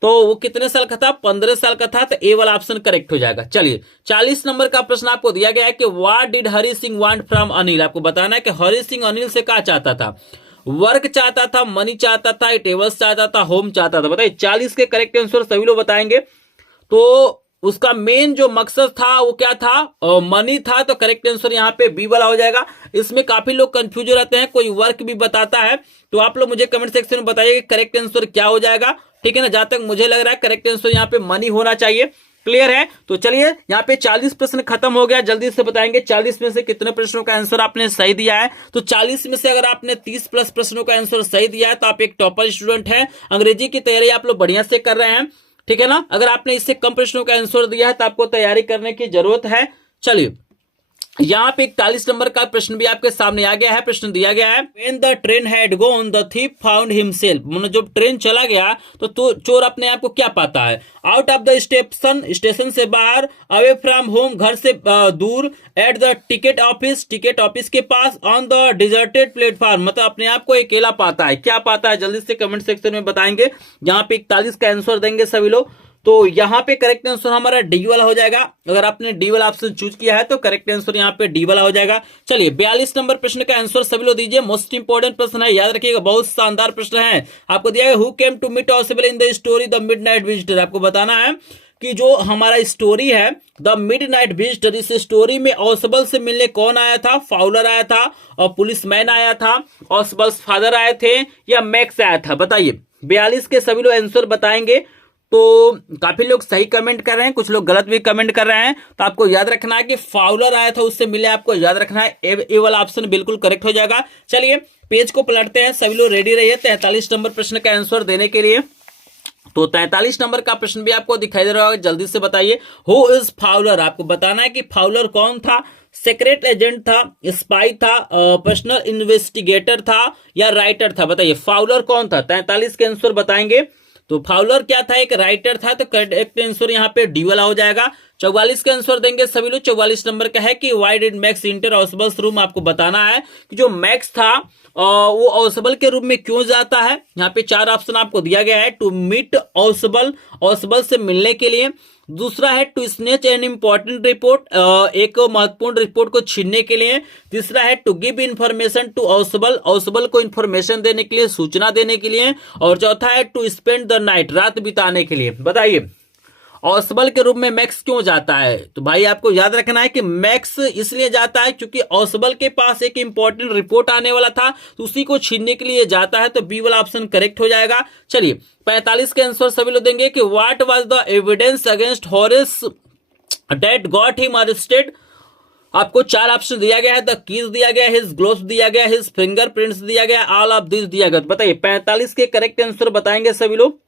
तो वो कितने साल का था? 15 साल का था। तो ए वाला ऑप्शन करेक्ट हो जाएगा। चलिए 40 नंबर का प्रश्न आपको दिया गया है कि what did Hari Singh want from Anil. आपको बताना है कि हरि सिंह अनिल से क्या चाहता था? वर्क चाहता था, मनी चाहता था, टेबल्स चाहता था, होम चाहता था। बताइए 40 के करेक्ट आंसर सभी लोग बताएंगे। तो उसका मेन जो मकसद था वो क्या था? मनी था। तो करेक्ट आंसर यहाँ पे बी वाला हो जाएगा। इसमें काफी लोग कंफ्यूज रहते हैं, कोई वर्क भी बताता है। तो आप लोग मुझे कमेंट सेक्शन में बताइए करेक्ट आंसर क्या हो जाएगा। ठीक है ना? जहां तक मुझे लग रहा है करेक्ट आंसर यहाँ पे मनी होना चाहिए। क्लियर है? तो चलिए यहाँ पे 40 प्रश्न खत्म हो गया। जल्दी से बताएंगे 40 में से कितने प्रश्नों का आंसर आपने सही दिया है। तो 40 में से अगर आपने 30 प्लस प्रश्नों का आंसर सही दिया है तो आप एक टॉपर स्टूडेंट हैं। अंग्रेजी की तैयारी आप लोग बढ़िया से कर रहे हैं। ठीक है ना? अगर आपने इससे कम प्रश्नों का आंसर दिया है तो आपको तैयारी करने की जरूरत है। चलिए यहाँ पे 41 नंबर का प्रश्न भी आपके सामने आ गया है। प्रश्न दिया गया है When the train had gone, the thief found himself। मतलब जब ट्रेन चला गया तो चोर अपने आप को क्या पाता है? Out of the station, station से बाहर, अवे फ्रॉम होम, घर से दूर, at the ticket office, ticket office के पास, ऑन द डिजर्टेड प्लेटफॉर्म। मतलब अपने आप को अकेला पाता है। क्या पाता है? जल्दी से कमेंट सेक्शन में बताएंगे। यहाँ पे 41 का आंसर देंगे सभी लोग। तो यहाँ पे करेक्ट आंसर हमारा डी वाला हो जाएगा। अगर आपने डी वाला ऑप्शन चूज किया है तो करेक्ट आंसर यहाँ पे डी वाला हो जाएगा। चलिए 42 नंबर प्रश्न का आंसर सभी लोग दीजिए। मोस्ट इंपोर्टेंट प्रश्न है, याद रखिएगा, बहुत शानदार प्रश्न है। आपको दिया है who came to meet Ausable in the story the midnight visitor. आपको बताना है कि जो हमारा स्टोरी है द मिडनाइट विजिटर, इस स्टोरी में ऑसिबल से मिलने कौन आया था? फाउलर आया था और पुलिसमैन आया था, ऑसिबल फादर आए थे या मैक्स आया था? बताइए 42 के सभी लोग आंसर बताएंगे। तो काफी लोग सही कमेंट कर रहे हैं, कुछ लोग गलत भी कमेंट कर रहे हैं। तो आपको याद रखना है कि फाउलर आया था, उससे मिले। आपको याद रखना है ए वाला ऑप्शन बिल्कुल करेक्ट हो जाएगा। चलिए पेज को पलटते हैं, सभी लोग रेडी रहिए 43 नंबर प्रश्न का आंसर देने के लिए। तो 43 नंबर का प्रश्न भी आपको दिखाई दे रहा होगा। जल्दी से बताइए हु इज फाउलर। आपको बताना है कि फाउलर कौन था? सीक्रेट एजेंट था, स्पाई था, पर्सनल इन्वेस्टिगेटर था या राइटर था? बताइए फाउलर कौन था? 43 के आंसर बताएंगे। तो फाउलर क्या था? एक राइटर था। तो करेक्ट आंसर यहाँ पे डी वाला हो जाएगा। 44 का आंसर देंगे सभी लोग। 44 नंबर का है कि why did Max enter Osbal's room. आपको बताना है कि जो मैक्स था वो ऑसबल के रूम में क्यों जाता है। यहाँ पे 4 ऑप्शन आपको दिया गया है। टू मीट ऑसबल, ऑसबल से मिलने के लिए। दूसरा है to snatch an important report, एक महत्वपूर्ण रिपोर्ट को छीनने के लिए। तीसरा है to give information to Ausable, Ausable को इंफॉर्मेशन देने के लिए, सूचना देने के लिए। और चौथा है टू स्पेंड द नाइट, रात बिताने के लिए। बताइए ऑसबल के रूप में मैक्स क्यों जाता है। तो भाई आपको याद रखना है कि मैक्स इसलिए जाता है क्योंकि ऑसबल के पास एक इंपॉर्टेंट रिपोर्ट आने वाला था, तो उसी को छीनने के लिए जाता है। तो बी वाला ऑप्शन करेक्ट हो जाएगा। चलिए 45 के आंसर सभी लोग देंगे कि what was the evidence against Horace that got him arrested. आपको 4 ऑप्शन दिया गया है। द कीज दिया गया, हिज ग्लोव्स दिया गया, हिज फिंगरप्रिंट्स दिया गया, ऑल ऑफ दिस दिया गया। तो बताइए 45 के करेक्ट आंसर बताएंगे सभी लोग।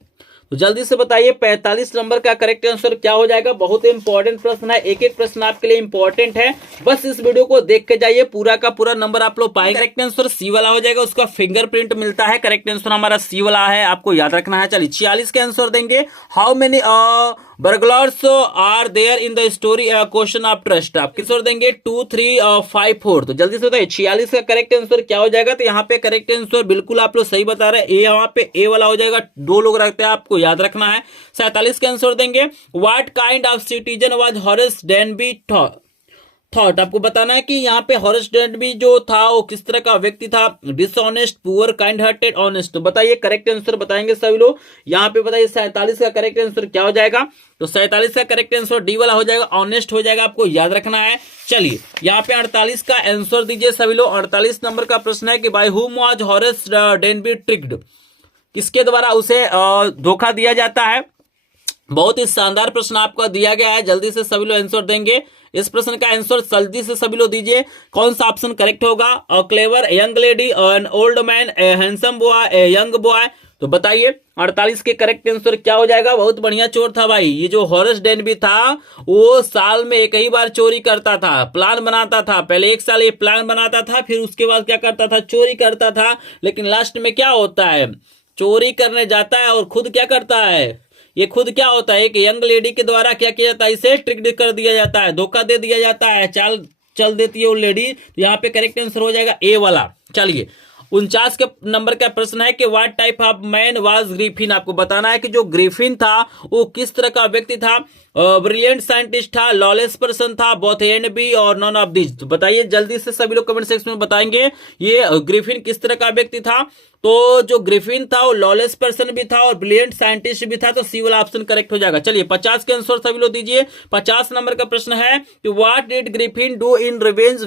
तो जल्दी से बताइए 45 नंबर का करेक्ट आंसर क्या हो जाएगा। बहुत इंपॉर्टेंट प्रश्न है, एक एक प्रश्न आपके लिए इंपॉर्टेंट है। बस इस वीडियो को देख के जाइए, पूरा का पूरा नंबर आप लोग पाएंगे। करेक्ट आंसर सी वाला हो जाएगा, उसका फिंगरप्रिंट मिलता है। करेक्ट आंसर हमारा सी वाला है, आपको याद रखना है। चलिए 46 के आंसर देंगे। How many burglars are there in the story question of trust. आप किस और देंगे 2 3 5 4। तो जल्दी से बताइए 46 का करेक्ट आंसर क्या हो जाएगा। तो यहाँ पे करेक्ट आंसर बिल्कुल आप लोग सही बता रहे हैं, ए यहाँ पे ए वाला हो जाएगा। 2 लोग रखते हैं, आपको याद रखना है। 47 का आंसर देंगे what kind of citizen was Horace Denby thought. आपको बताना है कि यहाँ पे हॉरेस डेनबी जो था वो किस तरह का व्यक्ति था। Dishonest, poor, kind hearted, honest. तो बताइए करेक्ट आंसर बताएंगे सभी लोग। यहाँ पे बताइए 47 का करेक्ट आंसर क्या हो जाएगा। तो 47 का करेक्ट आंसर डी वाला हो जाएगा, ऑनेस्ट हो जाएगा, आपको याद रखना है। चलिए यहाँ पे 48 का आंसर दीजिए सभी लोग। 48 नंबर का प्रश्न है कि by whom was Horace Denby tricked. किसके द्वारा उसे धोखा दिया जाता है। बहुत ही शानदार प्रश्न आपका दिया गया है, जल्दी से सभी लोग आंसर देंगे। इस प्रश्न का आंसर जल्दी से सभी लोग दीजिए। कौन सा ऑप्शन करेक्ट होगा। A clever, young lady, an old man, A handsome boy, a young boy. तो बताइए 48 के करेक्ट आंसर क्या हो जाएगा। बहुत बढ़िया चोर था भाई। ये जो हॉरेस डेनबी था वो साल में एक ही बार चोरी करता था, प्लान बनाता था। पहले 1 साल ये प्लान बनाता था, फिर उसके बाद क्या करता था, चोरी करता था। लेकिन लास्ट में क्या होता है, चोरी करने जाता है और खुद क्या करता है, ये खुद क्या होता है, एक यंग लेडी के द्वारा क्या किया जाता है, इसे ट्रिक कर दिया जाता है, धोखा दे दिया जाता है, चाल चल देती है वो लेडी। तो यहाँ पे करेक्ट आंसर हो जाएगा ए वाला। चलिए 49 के नंबर का प्रश्न है कि what type of man was Griffin. आपको बताना है कि जो ग्रिफिन था वो किस तरह का व्यक्ति था। ब्रिलियंट साइंटिस्ट था, लॉलेस पर्सन था, बोथ ए एंड बी और नॉन ऑफ दिस। तो बताइए जल्दी से सभी लोग कमेंट सेक्शन में बताएंगे ये ग्रिफिन किस तरह का व्यक्ति था। तो जो ग्रिफिन था वो लॉलेस पर्सन भी था और ब्रिलियंट साइंटिस्ट भी था। तो सी वाला ऑप्शन करेक्ट हो जाएगा। चलिए 50 के आंसर सभी लोग दीजिए। 50 नंबर का प्रश्न है कि what did Griffin do in revenge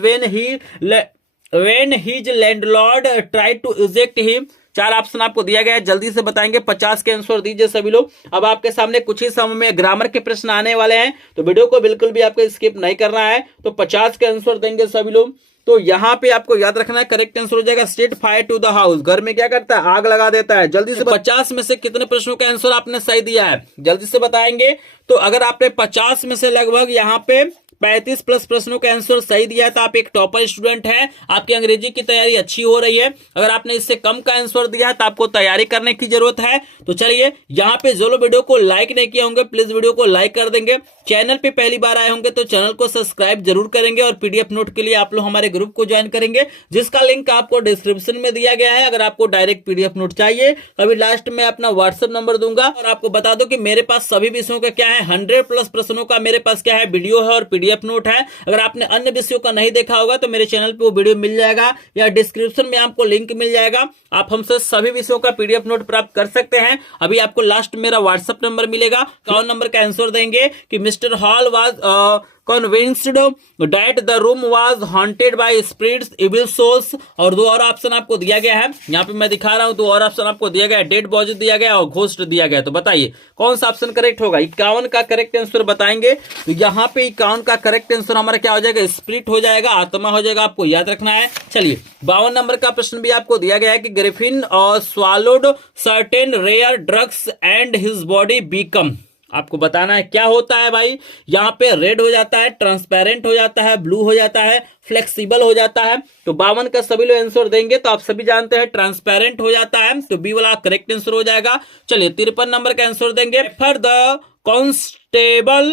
when his landlord tried to eject him। 4 option आपको दिया गया है, जल्दी से बताएंगे। 50 के आंसर दीजिए सभी लोग। अब आपके सामने कुछ ही समय में ग्रामर के प्रश्न आने वाले हैं, तो वीडियो को बिल्कुल भी आपको स्किप नहीं करना है। तो 50 के आंसर देंगे सभी लोग। तो यहाँ पे आपको याद रखना है करेक्ट आंसर हो जाएगा set fire to the house. घर में क्या करता है, आग लगा देता है। जल्दी से 50 में से कितने प्रश्नों का आंसर आपने सही दिया है, जल्दी से बताएंगे। तो अगर आपने 50 में से लगभग यहाँ पे 35 प्लस प्रश्नों का आंसर सही दिया तो आप एक टॉपर स्टूडेंट है, आपकी अंग्रेजी की तैयारी अच्छी हो रही है। अगर आपने इससे कम का आंसर दिया है तो आपको तैयारी करने की जरूरत है। तो चलिए यहाँ पे जो लोग वीडियो को लाइक नहीं किए होंगे प्लीज वीडियो को लाइक कर देंगे। चैनल पे पहली बार आए होंगे तो चैनल को सब्सक्राइब जरूर करेंगे और पीडीएफ नोट के लिए आप लोग हमारे ग्रुप को ज्वाइन करेंगे, जिसका लिंक आपको डिस्क्रिप्शन में दिया गया है। अगर आपको डायरेक्ट पीडीएफ नोट चाहिए तो अभी लास्ट में अपना व्हाट्सएप नंबर दूंगा। और आपको बता दो कि मेरे पास सभी विषयों का क्या है, 100 प्लस प्रश्नों का मेरे पास क्या है, वीडियो है और पीडीएफ नोट है। अगर आपने अन्य विषयों का नहीं देखा होगा तो मेरे चैनल पे वो वीडियो मिल जाएगा या डिस्क्रिप्शन में आपको लिंक मिल जाएगा। आप हमसे सभी विषयों का पीडीएफ नोट प्राप्त कर सकते हैं। अभी आपको लास्ट मेरा व्हाट्सएप नंबर मिलेगा, कौन नंबर का आंसर देंगे कि mister hall was convinced that the room was haunted by spirits, evil souls। और 2 और ऑप्शन आपको दिया गया है, यहाँ पे मैं दिखा रहा हूं। 2 और ऑप्शन आपको दिया गया है, डेड बॉडी दिया गया और घोस्ट दिया गया। तो बताइए कौन सा ऑप्शन करेक्ट होगा। 51 का करेक्ट आंसर बताएंगे। तो यहाँ पे 51 का करेक्ट आंसर हमारा क्या हो जाएगा, स्पिरिट हो जाएगा, आत्मा हो जाएगा, आपको याद रखना है। चलिए 52 नंबर का प्रश्न भी आपको दिया गया है कि Griffin swallowed certain rare drugs and his body become। आपको बताना है क्या होता है भाई। यहाँ पे रेड हो जाता है, ट्रांसपेरेंट हो जाता है, ब्लू हो जाता है, फ्लेक्सिबल हो जाता है। तो 52 का सभी लोग आंसर देंगे। तो आप सभी जानते हैं ट्रांसपेरेंट हो जाता है, तो बी वाला करेक्ट आंसर हो जाएगा। चलिए 53 नंबर का आंसर देंगे। For the constable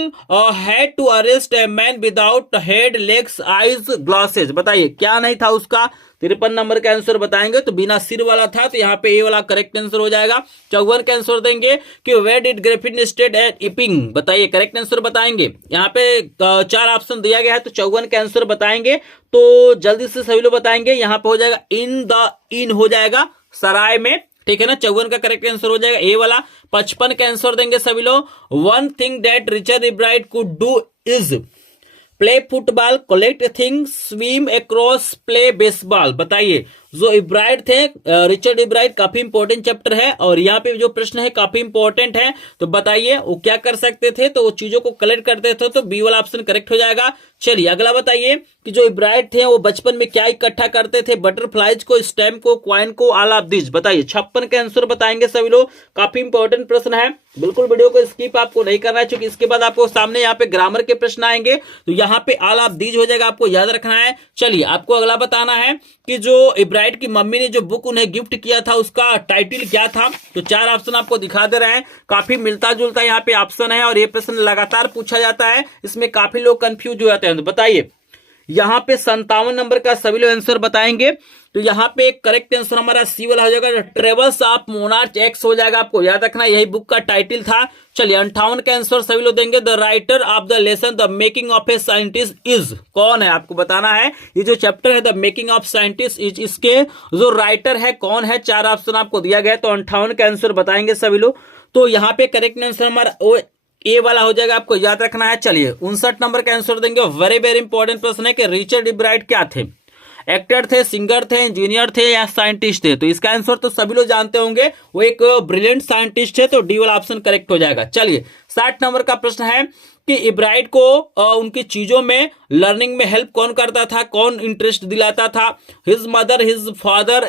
had to arrest a man without head legs eyes glasses. बताइए क्या नहीं था उसका। 53 नंबर का आंसर बताएंगे तो बिना सिर वाला था, तो यहाँ पे ए वाला करेक्ट आंसर हो जाएगा। 54 का आंसर देंगे कि where did Griffin stayed at Iping. बताइए करेक्ट आंसर बताएंगे। यहाँ पे 4 ऑप्शन दिया गया है, तो 54 का आंसर बताएंगे तो जल्दी से सभी लोग बताएंगे। यहाँ पे हो जाएगा इन हो जाएगा सराय में, ठीक है ना। 54 का करेक्ट आंसर हो जाएगा ए वाला। 55 का आंसर देंगे सभी लोग। One thing that Richard Ibrahim could do is play football, collect things, swim across, play baseball. बताइए जो इब्राहिम थे, रिचर्ड इब्राहिम काफी इंपॉर्टेंट चैप्टर है और यहाँ पे जो प्रश्न है काफी इंपॉर्टेंट है। तो बताइए वो क्या कर सकते थे, तो वो चीजों को कलेक्ट करते थे, तो बी वाला ऑप्शन करेक्ट हो जाएगा। चलिए अगला बताइए कि जो इब्राहिम थे वो बचपन में क्या इकट्ठा करते थे, बटरफ्लाइज को, स्टैम्प को, क्वाइन को, ऑल ऑफ दिस। बताइए 56 का आंसर बताएंगे सभी लोग। काफी इंपॉर्टेंट प्रश्न है, बिल्कुल वीडियो को स्किप आपको नहीं करना है, क्योंकि इसके बाद आपको सामने यहाँ पे ग्रामर के प्रश्न आएंगे, तो यहाँ पे ऑल ऑफ दीज हो जाएगा, आपको याद रखना है। चलिए आपको अगला बताना है कि जो इब्राहिम की मम्मी ने जो बुक उन्हें गिफ्ट किया था उसका टाइटल क्या था। तो 4 ऑप्शन आपको दिखा दे रहे हैं, काफी मिलता जुलता यहाँ पे ऑप्शन है और ये प्रश्न लगातार पूछा जाता है, इसमें काफी लोग कंफ्यूज हो जाते हैं। तो बताइए यहाँ पे 57 नंबर का सभी लोग आंसर बताएंगे, तो यहाँ पे करेक्ट आंसर हमारा सी वाला हो जाएगा, ट्रेवल्स ऑफ मोनार्च एक्स हो जाएगा, आपको याद रखना यही बुक का टाइटल था। चलिए 58 का आंसर सभी लोग देंगे, the writer of the lesson the making of a scientist is. कौन है आपको बताना है, ये जो चैप्टर है the making of scientist is, इसके जो राइटर है कौन है। 4 ऑप्शन आपको दिया गया, तो 58 का आंसर बताएंगे सभी लोग। तो यहाँ पे करेक्ट आंसर हमारा ए वाला हो जाएगा, आपको याद रखना है। चलिए 59 नंबर का आंसर देंगे, वेरी वेरी इंपॉर्टेंट प्रश्न है कि रिचर्ड इब्राहिम क्या थे, एक्टर थे, सिंगर थे, इंजीनियर थे या साइंटिस्ट थे। तो इसका आंसर तो सभी लोग जानते होंगे, वो एक ब्रिलियंट साइंटिस्ट है, तो डी वाला ऑप्शन करेक्ट हो जाएगा। चलिए 60 नंबर का प्रश्न है कि इब्राहिम को उनकी चीजों में लर्निंग में हेल्प कौन करता था, कौन इंटरेस्ट दिलाता था, his mother, his father,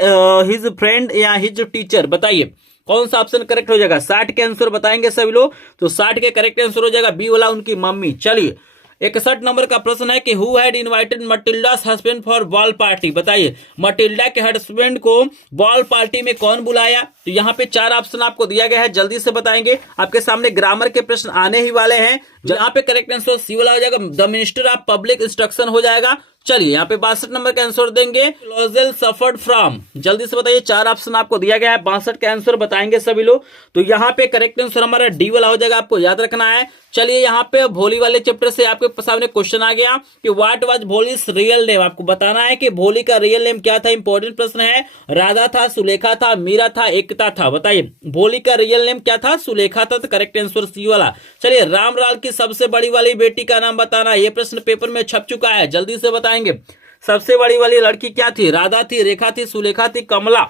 his friend या हिज टीचर। बताइए कौन सा ऑप्शन करेक्ट हो जाएगा। 60 के आंसर बताएंगे सभी लोग, तो 60 के करेक्ट आंसर हो जाएगा बी वाला, उनकी मम्मी। चलिए 61 नंबर का प्रश्न है कि who had invited Matilda's husband for ball party. बताइए मटिल्डा के हस्बैंड को बॉल पार्टी में कौन बुलाया। तो यहाँ पे 4 ऑप्शन आपको दिया गया है, जल्दी से बताएंगे, आपके सामने ग्रामर के प्रश्न आने ही वाले हैं। यहाँ पे करेक्ट आंसर सी वाला हो जाएगा, the minister of public instruction हो जाएगा। चलिए यहाँ पे 62 नंबर का आंसर देंगे, क्लोजेल सफर्ड फ्रॉम। जल्दी से बताइए, 4 ऑप्शन आपको दिया गया है, 62 का आंसर बताएंगे सभी लोग। तो यहाँ पे करेक्ट आंसर हमारा डी वाला हो जाएगा, आपको याद रखना है। चलिए यहाँ पे भोली वाले चैप्टर से आपके सामने क्वेश्चन आ गया कि what was Bholi's real name. आपको बताना है कि भोली का रियल नेम क्या था, इंपॉर्टेंट प्रश्न है। राधा था, सुलेखा था, मीरा था, एकता था। बताइए भोली का रियल नेम क्या था, सुलेखा था, तो करेक्ट आंसर सी वाला। चलिए रामलाल की सबसे बड़ी वाली बेटी का नाम बताना, यह प्रश्न पेपर में छप चुका है, जल्दी से बताएंगे। सबसे बड़ी वाली लड़की क्या थी, राधा थी, रेखा थी, सुलेखा थी, कमला।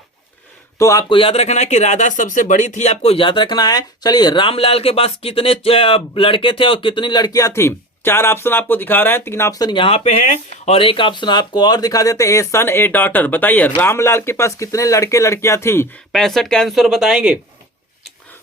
तो आपको याद रखना है कि राधा सबसे बड़ी थी, आपको याद रखना है। चलिए रामलाल के पास कितने लड़के थे और कितनी लड़कियां थी। 4 ऑप्शन आपको दिखा रहे हैं, 3 ऑप्शन यहाँ पे है और 1 ऑप्शन आपको और दिखा देते हैं, ए सन ए डॉटर। बताइए रामलाल के पास कितने लड़के लड़कियां थी। 65 का आंसर बताएंगे,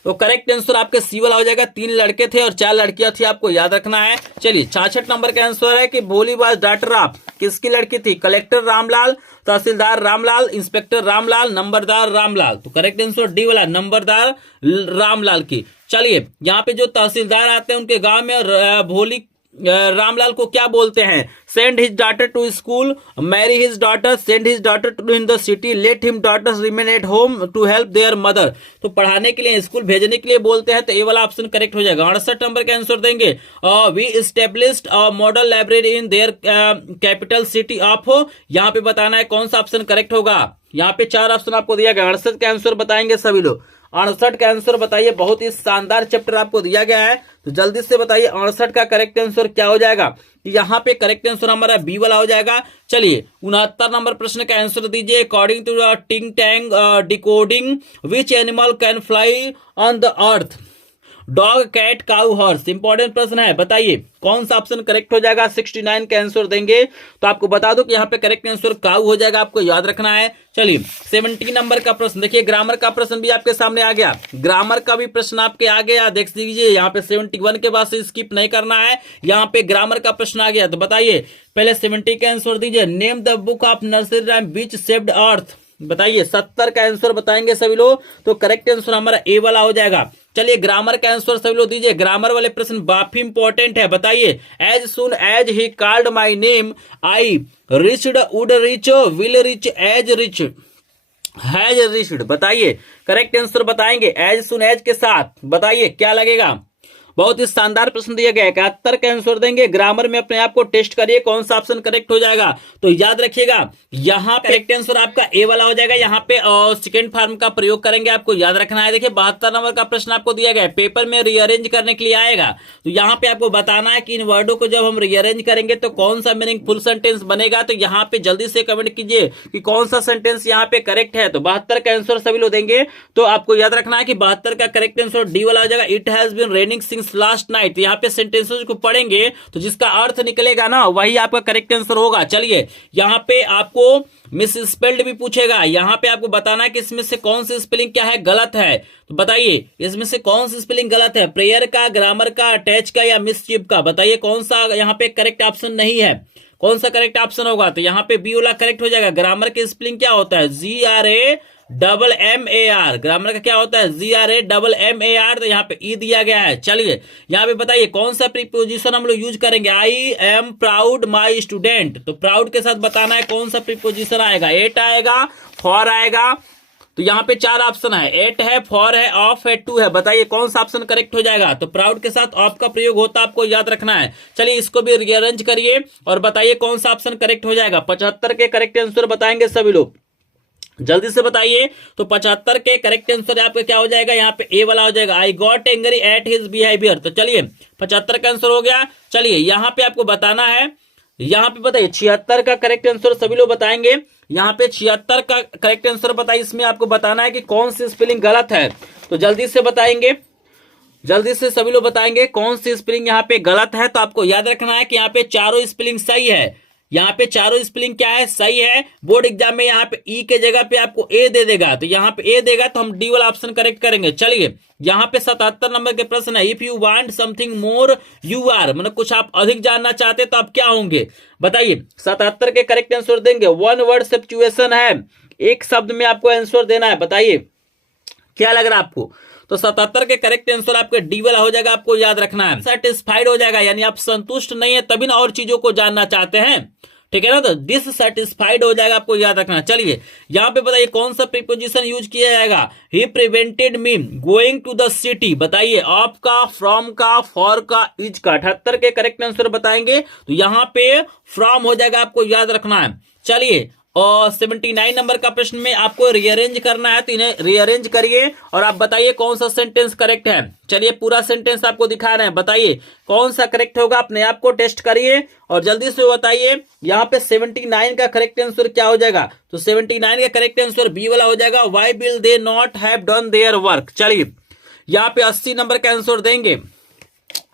तो करेक्ट आंसर आपके सी वाला हो जाएगा, 3 लड़के थे और 4 लड़कियां थी, आपको याद रखना है। चलिए 66 नंबर का आंसर है कि भोली वाज डॉटर ऑफ, किसकी लड़की थी, कलेक्टर रामलाल, तहसीलदार रामलाल, इंस्पेक्टर रामलाल, नंबरदार रामलाल। तो करेक्ट आंसर डी वाला, नंबरदार रामलाल की। चलिए यहाँ पे जो तहसीलदार आते हैं उनके गांव में भोली रामलाल को क्या बोलते हैं, send his daughter to school, marry his daughter, send his daughter to in the city, let him daughters remain at home to help their mother. तो पढ़ाने के लिए, स्कूल भेजने के लिए बोलते हैं, तो ये वाला ऑप्शन करेक्ट हो जाएगा। 68 नंबर का आंसर देंगे, we established a model library in their capital city of. यहाँ पे बताना है कौन सा ऑप्शन करेक्ट होगा। यहाँ पे 4 ऑप्शन आपको दिया गया, 68 का आंसर बताएंगे सभी लोग। 68 का आंसर बताइए, बहुत ही शानदार चैप्टर आपको दिया गया है, तो जल्दी से बताइए 68 का करेक्ट आंसर क्या हो जाएगा। यहाँ पे करेक्ट आंसर हमारा बी वाला हो जाएगा। चलिए 69 नंबर प्रश्न का आंसर दीजिए, according to Ting Tang decoding which animal can fly on the earth, dog, cat, cow, horse. Important प्रश्न है, बताइए कौन सा ऑप्शन करेक्ट हो जाएगा। 69 का आंसर देंगे, तो आपको बता दो कि यहाँ पे करेक्ट आंसर काउ हो जाएगा, आपको याद रखना है। चलिए 70 नंबर का प्रश्न देखिए, ग्रामर का प्रश्न भी आपके सामने आ गया, ग्रामर का भी प्रश्न आपके आ गया, देख लीजिए। यहाँ पे 71 के बाद से स्किप नहीं करना है, यहाँ पे ग्रामर का प्रश्न आ गया। तो बताइए पहले 70 का आंसर दीजिए, name the book of nursery rhyme which saved earth. बताइए 70 का आंसर बताएंगे सभी लोग, तो करेक्ट आंसर हमारा ए वाला हो जाएगा। चलिए ग्रामर का आंसर सभी लोग दीजिए, ग्रामर वाले प्रश्न काफी इंपॉर्टेंट है। बताइए as soon as he called my name I reached would reach will reach as reach has reached. बताइए करेक्ट आंसर बताएंगे एज सुन एज के साथ, बताइए क्या लगेगा। बहुत ही शानदार प्रश्न दिया गया है, 71 का आंसर देंगे। ग्रामर में अपने आप को टेस्ट करिए कौन सा ऑप्शन करेक्ट हो जाएगा। तो याद रखिएगा यहाँ करेक्ट आंसर आपका ए वाला हो जाएगा। यहाँ पे सेकंड फॉर्म का प्रयोग करेंगे, आपको याद रखना है। देखिए 72 नंबर का प्रश्न आपको दिया गया है, पेपर में रीअरेंज करने के लिए आएगा। तो यहाँ पे आपको बताना है कि इन वर्डों को जब हम रीअरेंज करेंगे तो कौन सा मीनिंग फुल सेंटेंस बनेगा। तो यहाँ पे जल्दी से कमेंट कीजिए कि कौन सा सेंटेंस यहाँ पे करेक्ट है। तो 72 का आंसर सभी लोग देंगे। तो आपको याद रखना है कि 72 का करेक्ट आंसर डी वाला हो जाएगा। It has been raining since last night. यहाँ पे सेंटेंसेस को पढ़ेंगे तो जिसका अर्थ निकलेगा ना वही आपका करेक्ट आंसर होगा। चलिए यहाँ पे आपको मिस स्पेल्ड भी पूछेगा, यहाँ पे आपको बताना है कि इसमें से कौन सी स्पेलिंग क्या है गलत है। तो बताइए इसमें से कौन सी स्पेलिंग गलत है, प्रेयर का, ग्रामर का, अटैच का या मिसचीफ का। बताइए कौन सा यहाँ पे करेक्ट ऑप्शन नहीं है, कौन सा करेक्ट ऑप्शन होगा। तो यहाँ पे बी वाला करेक्ट हो जाएगा। ग्रामर की स्पेलिंग क्या होता है, GRAMMAR। ग्रामर का क्या होता है, GRAMMAR। तो यहाँ पे ई दिया गया है। चलिए यहाँ पे बताइए कौन सा प्रीपोजिशन हम लोग यूज करेंगे। I am proud my student. तो प्राउड के साथ बताना है कौन सा प्रीपोजिशन आएगा, एट आएगा, फॉर आएगा। तो यहाँ पे 4 ऑप्शन है, एट है, फॉर है, ऑफ है, टू है। बताइए कौन सा ऑप्शन करेक्ट हो जाएगा। तो प्राउड के साथ ऑफ का प्रयोग होता है, आपको याद रखना है। चलिए इसको भी रीअरेंज करिए और बताइए कौन सा ऑप्शन करेक्ट हो जाएगा। 75 के करेक्ट आंसर बताएंगे सभी लोग, जल्दी से बताइए। तो 75 के करेक्ट आंसर आपका क्या हो जाएगा, यहाँ पे ए वाला हो जाएगा। I got angry at his behaviour. तो चलिए 75 का आंसर हो गया। चलिए यहाँ पे आपको बताना है, यहाँ पे बताइए 76 का करेक्ट आंसर सभी लोग बताएंगे। यहाँ पे 76 का करेक्ट आंसर बताइए, इसमें आपको बताना है कि कौन सी स्पेलिंग गलत है। तो जल्दी से बताएंगे, जल्दी से सभी लोग बताएंगे कौन सी स्पेलिंग यहाँ पे गलत है। तो आपको याद रखना है कि यहाँ पे चारों स्पेलिंग सही है, यहाँ पे चारों स्पेलिंग क्या है, सही है। बोर्ड एग्जाम में यहाँ पे ई के जगह पे आपको ए दे देगा, तो यहाँ पे ए देगा तो हम डी वाला ऑप्शन करेक्ट करेंगे। चलिए यहाँ पे 77 नंबर के प्रश्न है, if you want something more you are. मतलब कुछ आप अधिक जानना चाहते तो आप क्या होंगे। बताइए 77 के करेक्ट आंसर देंगे। वन वर्ड सिचुएशन है, एक शब्द में आपको आंसर देना है। बताइए क्या लग रहा है आपको। तो 77 के करेक्ट आंसर आपके डी वाला हो जाएगा, आपको याद रखना है। सेटिस्फाइड हो जाएगा, यानी आप संतुष्ट नहीं है तभी ना और चीजों को जानना चाहते हैं, ठीक है ना। तो डिससेटिस्फाइड हो जाएगा, आपको याद रखना। चलिए यहाँ पे बताइए कौन सा प्रीपोजिशन यूज किया जाएगा। He prevented me going to the city. बताइए ऑफ का, फ्रॉम का, फॉर का, इज का। 78 के करेक्ट आंसर बताएंगे तो यहाँ पे फ्रॉम हो जाएगा, आपको याद रखना है। चलिए और 79 नंबर का प्रश्न में आपको रीअरेंज करना है, तो इन्हें रीअरेंज करिए और आप बताइए कौन सा सेंटेंस करेक्ट है। चलिए पूरा सेंटेंस आपको दिखा रहे हैं, बताइए कौन सा करेक्ट होगा, अपने आप को टेस्ट करिए और जल्दी से बताइए। यहाँ पे 79 का करेक्ट आंसर क्या हो जाएगा। तो 79 का करेक्ट आंसर बी वाला हो जाएगा, why will they not have done their work. चलिए यहाँ पे 80 नंबर का आंसर देंगे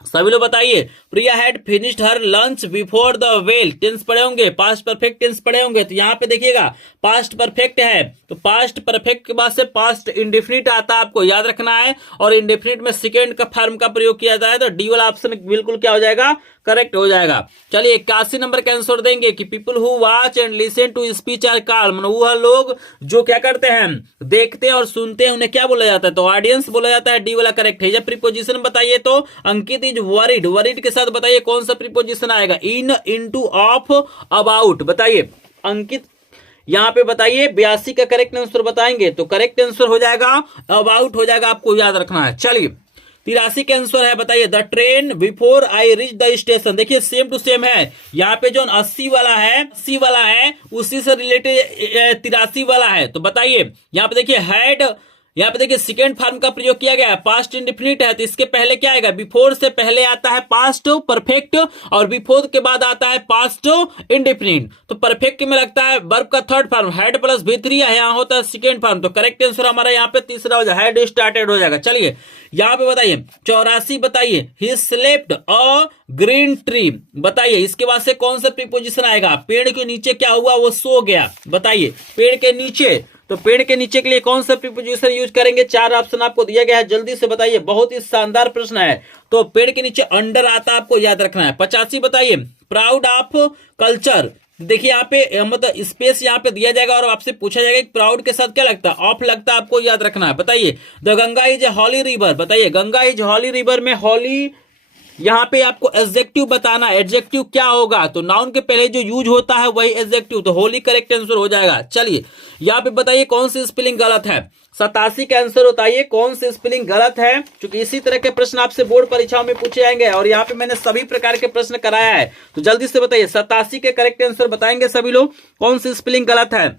सभी लोग, बताइए Priya had finished her lunch before the well. Tense पढ़े होंगे, पास्ट परफेक्ट टेंस पढ़े होंगे। तो यहाँ पे देखिएगा पास्ट परफेक्ट है, तो पास्ट परफेक्ट के बाद से पास्ट इंडेफिनिट आता है, आपको याद रखना है। और इंडेफिनिट में सेकेंड का फॉर्म का प्रयोग किया जाए तो डी वाला ऑप्शन बिल्कुल क्या हो जाएगा, करेक्ट हो जाएगा। चलिए 81 नंबर का आंसर देंगे कि people who watch and listen to speech are called. वह लोग जो क्या करते हैं, देखते हैं और सुनते हैं, उन्हें क्या बोला जाता है, तो ऑडियंस बोला जाता है। डी वाला करेक्ट है। जब प्रीपोजिशन बताइए तो अंकित इज वरीड। वरीड के साथ बताइए कौन सा प्रीपोजिशन आएगा, इन, इनटू, ऑफ, अबाउट। बताइए अंकित यहाँ पे बताइए 82 का करेक्ट आंसर बताएंगे तो करेक्ट आंसर हो जाएगा अबाउट हो जाएगा, आपको याद रखना है। चलिए 83 के आंसर है, बताइए the train before I reach the station. देखिए सेम टू सेम है, यहाँ पे जो 80 वाला है उसी से रिलेटेड 83 वाला है। तो बताइए यहाँ पे देखिए हैड, यहाँ पे देखिए सेकेंड फॉर्म का प्रयोग किया गया है, पास्ट इंडेफिनिट है तो इसके पहले क्या आएगा, बिफोर से पहले आता है पास्ट परफेक्ट और बिफोर के बाद आता है पास्ट इंडेफिनिट। तो परफेक्ट में लगता है वर्ब का third form, had plus V3 है, यहाँ होता है सेकेंड फॉर्म। तो करेक्ट आंसर हमारा यहाँ पे तीसरा हो जाएगा, हैड स्टार्टेड हो जाएगा। चलिए यहाँ पे बताइए 84 बताइए he slept a green tree. बताइए इसके बाद से कौन सा प्रीपोजिशन आएगा, पेड़ के नीचे क्या हुआ, वो सो गया। बताइए पेड़ के नीचे, तो पेड़ के नीचे के लिए कौन सा प्रीपोजिशन यूज करेंगे। 4 ऑप्शन आपको दिया गया है, जल्दी से बताइए, बहुत ही शानदार प्रश्न है। तो पेड़ के नीचे अंडर आता है, आपको याद रखना है। 85 बताइए प्राउड ऑफ कल्चर। देखिए यहाँ पे मतलब स्पेस यहाँ पे दिया जाएगा और आपसे पूछा जाएगा कि प्राउड के साथ क्या लगता है, ऑफ लगता है, आपको याद रखना है। बताइए the Ganga is a holy river, बताइए गंगा इज हॉली रिवर में हॉली यहाँ पे आपको एडजेक्टिव बताना, एडजेक्टिव क्या होगा, तो नाउन के पहले जो यूज होता है वही एडजेक्टिव, तो होली करेक्ट आंसर हो जाएगा। चलिए यहाँ पे बताइए कौन सी स्पेलिंग गलत है, 87 का आंसर बताइए कौन सी स्पेलिंग गलत है, क्योंकि इसी तरह के प्रश्न आपसे बोर्ड परीक्षाओं में पूछे जाएंगे और यहाँ पे मैंने सभी प्रकार के प्रश्न कराया है, तो जल्दी से बताइए 87 के करेक्ट आंसर बताएंगे सभी लोग, कौन सी स्पेलिंग गलत है।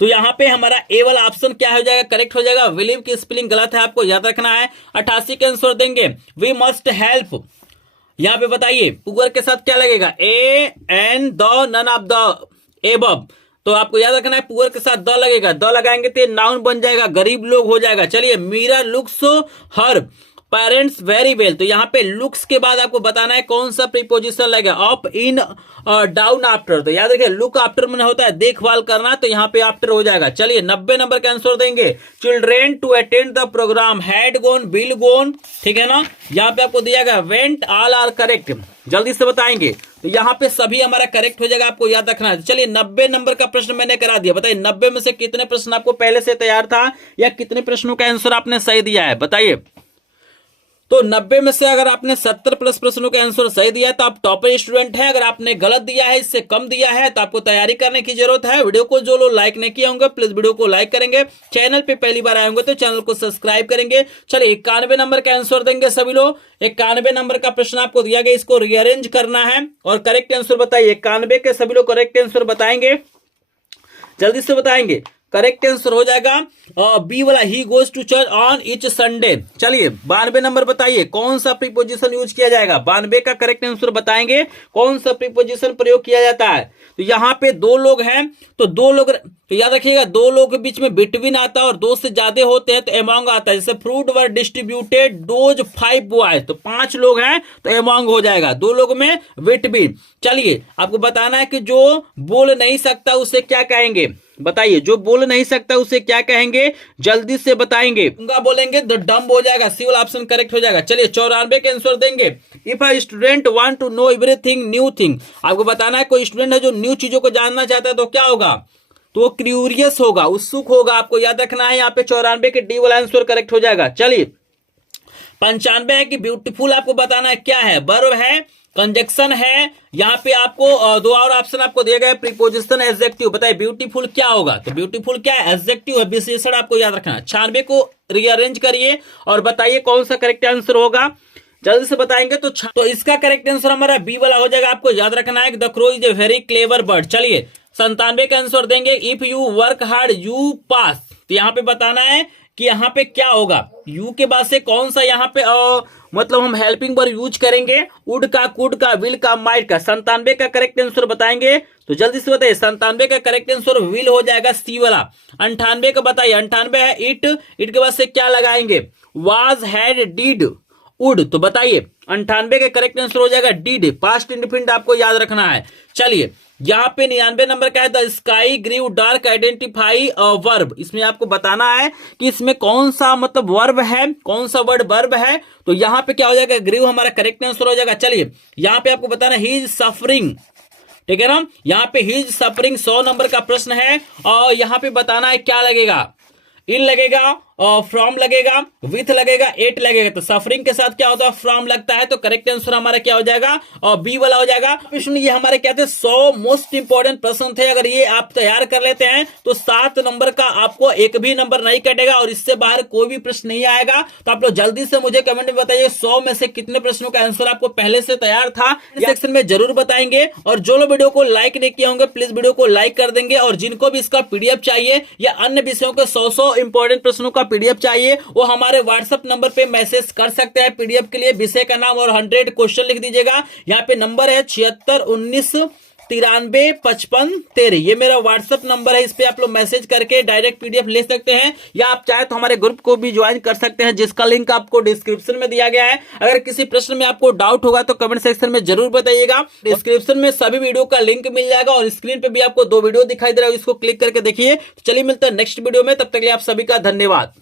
तो यहाँ पे हमारा ए वाला ऑप्शन क्या हो जाएगा, करेक्ट हो जाएगा। विलिव की स्पेलिंग गलत है, आपको याद रखना है। 88 के आंसर देंगे वी मस्ट हेल्प, यहाँ पे बताइए पुअर के साथ क्या लगेगा, a an the none of the above, तो आपको याद रखना है पुअर के साथ द लगेगा, द लगाएंगे तो नाउन बन जाएगा, गरीब लोग हो जाएगा। चलिए मीरा लुक्स हर पेरेंट्स वेरी वेल, तो यहाँ पे लुक्स के बाद आपको बताना है कौन सा प्रीपोजिशन लगेगा, अप इन डाउन आफ्टर, तो याद रखिए लुक आफ्टर में होता है देखभाल करना, तो यहाँ पे आफ्टर हो जाएगा। चलिए 90 नंबर का आंसर देंगे children to attend the programme had gone will gone, ठीक है ना, यहाँ पे आपको दिया गया वेंट, ऑल आर करेक्ट, जल्दी से बताएंगे, तो यहाँ पे सभी हमारा करेक्ट हो जाएगा, आपको याद रखना है। चलिए 90 नंबर का प्रश्न मैंने करा दिया, बताइए 90 में से कितने प्रश्न आपको पहले से तैयार था या कितने प्रश्नों का आंसर आपने सही दिया है, बताइए। तो 90 में से अगर आपने 70 प्लस प्रश्नों के आंसर सही दिया है तो आप टॉपर स्टूडेंट हैं, अगर आपने गलत दिया है, इससे कम दिया है, तो आपको तैयारी करने की जरूरत है। वीडियो को जो लोग लाइक नहीं किए होंगे प्लीज वीडियो को लाइक करेंगे, चैनल पे पहली बार आए होंगे तो चैनल को सब्सक्राइब करेंगे। चलिए 91 नंबर का आंसर देंगे सभी लोग, 91 नंबर का प्रश्न आपको दिया गया, इसको रीअरेंज करना है और करेक्ट आंसर बताइए। 91 के सभी लोग करेक्ट आंसर बताएंगे, जल्दी से बताएंगे। करेक्ट आंसर हो जाएगा बी वाला, he goes to church on each Sunday. चलिए 92 नंबर बताइए कौन सा प्रीपोजिशन यूज किया जाएगा, 92 का करेक्ट आंसर बताएंगे कौन सा प्रीपोजिशन प्रयोग किया जाता है। तो यहाँ पे दो लोग हैं, तो दो लोग, तो याद रखिएगा दो लोग के बीच में बिटवीन आता है और दो से ज्यादा होते हैं तो एमोंग आता है, जैसे फ्रूट वर डिस्ट्रीब्यूटेड डोज 5 बॉयज, तो 5 लोग हैं तो एमोंग हो जाएगा, दो लोग में बिटवीन। चलिए आपको बताना है कि जो बोल नहीं सकता उसे क्या कहेंगे, बताइए जो बोल नहीं सकता उसे क्या कहेंगे, जल्दी से बताएंगे। गूंगा बोलेंगे तो डम्ब हो जाएगा, सी वाला ऑप्शन करेक्ट हो जाएगा। चलिए 94 के आंसर देंगे, if a student want to know everything new thing, आपको बताना है कोई स्टूडेंट है जो न्यू चीजों को जानना चाहता है तो क्या होगा, तो वो क्यूरियस होगा, उत्सुक होगा, आपको याद रखना है। यहाँ पे 94 के डी वाला आंसर करेक्ट हो जाएगा। चलिए 95 है कि ब्यूटीफुल, आपको बताना है क्या है, वर्ब है, कंजक्शन है, यहाँ पे आपको दो और ऑप्शन आपको दिया गया, प्रीपोजिशन, एडजेक्टिव, बताइए ब्यूटीफुल क्या होगा, तो ब्यूटीफुल क्या है, एडजेक्टिव है, विशेषण, आपको याद रखना है। 96 को रीअरेंज करिए और बताइए कौन सा करेक्ट आंसर होगा, जल्दी से बताएंगे। तो इसका करेक्ट आंसर हमारा बी वाला हो जाएगा, आपको याद रखना है the crow is a very clever bird. चलिए 97 का आंसर देंगे, if you work hard you pass, तो यहाँ पे बताना है कि यहाँ पे क्या होगा, यू के बाद से कौन सा यहाँ पे मतलब हम हेल्पिंग वर्ब यूज करेंगे, वुड का, कुड का, विल का, माइट का। 97 का करेक्ट आंसर बताएंगे, तो जल्दी से बताइए। 97 का करेक्ट आंसर विल हो जाएगा, सी वाला। 98 का बताइए, 98 है इट, इट के बाद से क्या लगाएंगे, वाज, हैड, डिड, वुड, तो बताइए 98 के करेक्ट आंसर हो जाएगा डिड, पास्ट इंडिफिनिट आपको याद रखना है। चलिए यहाँ पे 99 नंबर का है the sky grieve dark, identify verb, इसमें आपको बताना है कि इसमें कौन सा मतलब वर्ब है, कौन सा वर्ड वर्ब है, तो यहाँ पे क्या हो जाएगा, ग्रीव हमारा करेक्ट आंसर हो जाएगा। चलिए यहाँ पे आपको बताना ही इज सफरिंग, ठीक है ना, यहाँ पे ही इज सफरिंग 100 नंबर का प्रश्न है और यहाँ पे बताना है क्या लगेगा, इन लगेगा, फ्रॉम लगेगा, विथ लगेगा, एट लगेगा, तो सफरिंग के साथ क्या होता है, फ्रॉम लगता है, तो करेक्ट आंसर हमारा क्या हो जाएगा, और बी वाला हो जाएगा। प्रश्न ये हमारे क्या थे, 100 मोस्ट इंपोर्टेंट प्रश्न थे, अगर ये आप तैयार कर लेते हैं तो 7 नंबर का आपको एक भी नंबर नहीं कटेगा और इससे बाहर कोई भी प्रश्न नहीं आएगा। तो आप लोग जल्दी से मुझे कमेंट में बताइए 100 में से कितने प्रश्नों का आंसर आपको पहले से तैयार था, सेक्शन में जरूर बताएंगे। और जो लोग वीडियो को लाइक नहीं किए होंगे प्लीज वीडियो को लाइक कर देंगे, और जिनको भी इसका पीडीएफ चाहिए या अन्य विषयों के 100 इंपोर्टेंट प्रश्नों का पीडीएफ चाहिए वो हमारे व्हाट्सएप नंबर पे मैसेज कर सकते हैं। पीडीएफ के लिए विषय का नाम और 100 क्वेश्चन लिख दीजिएगा। यहाँ पे नंबर है 76 19 93 55 13, ये मेरा व्हाट्सएप नंबर है, इस पे आप लोग मैसेज करके डायरेक्ट पीडीएफ ले सकते हैं, या आप चाहे तो हमारे ग्रुप को भी ज्वाइन कर सकते हैं जिसका लिंक आपको डिस्क्रिप्शन में दिया गया है। अगर किसी प्रश्न में आपको डाउट होगा तो कमेंट सेक्शन में जरूर बताइएगा। डिस्क्रिप्शन में सभी वीडियो का लिंक मिल जाएगा और स्क्रीन पे भी आपको 2 वीडियो दिखाई दे रहा है, इसको क्लिक करके देखिए। तो चलिए मिलते हैं नेक्स्ट वीडियो में, तब तक के लिए आप सभी का धन्यवाद।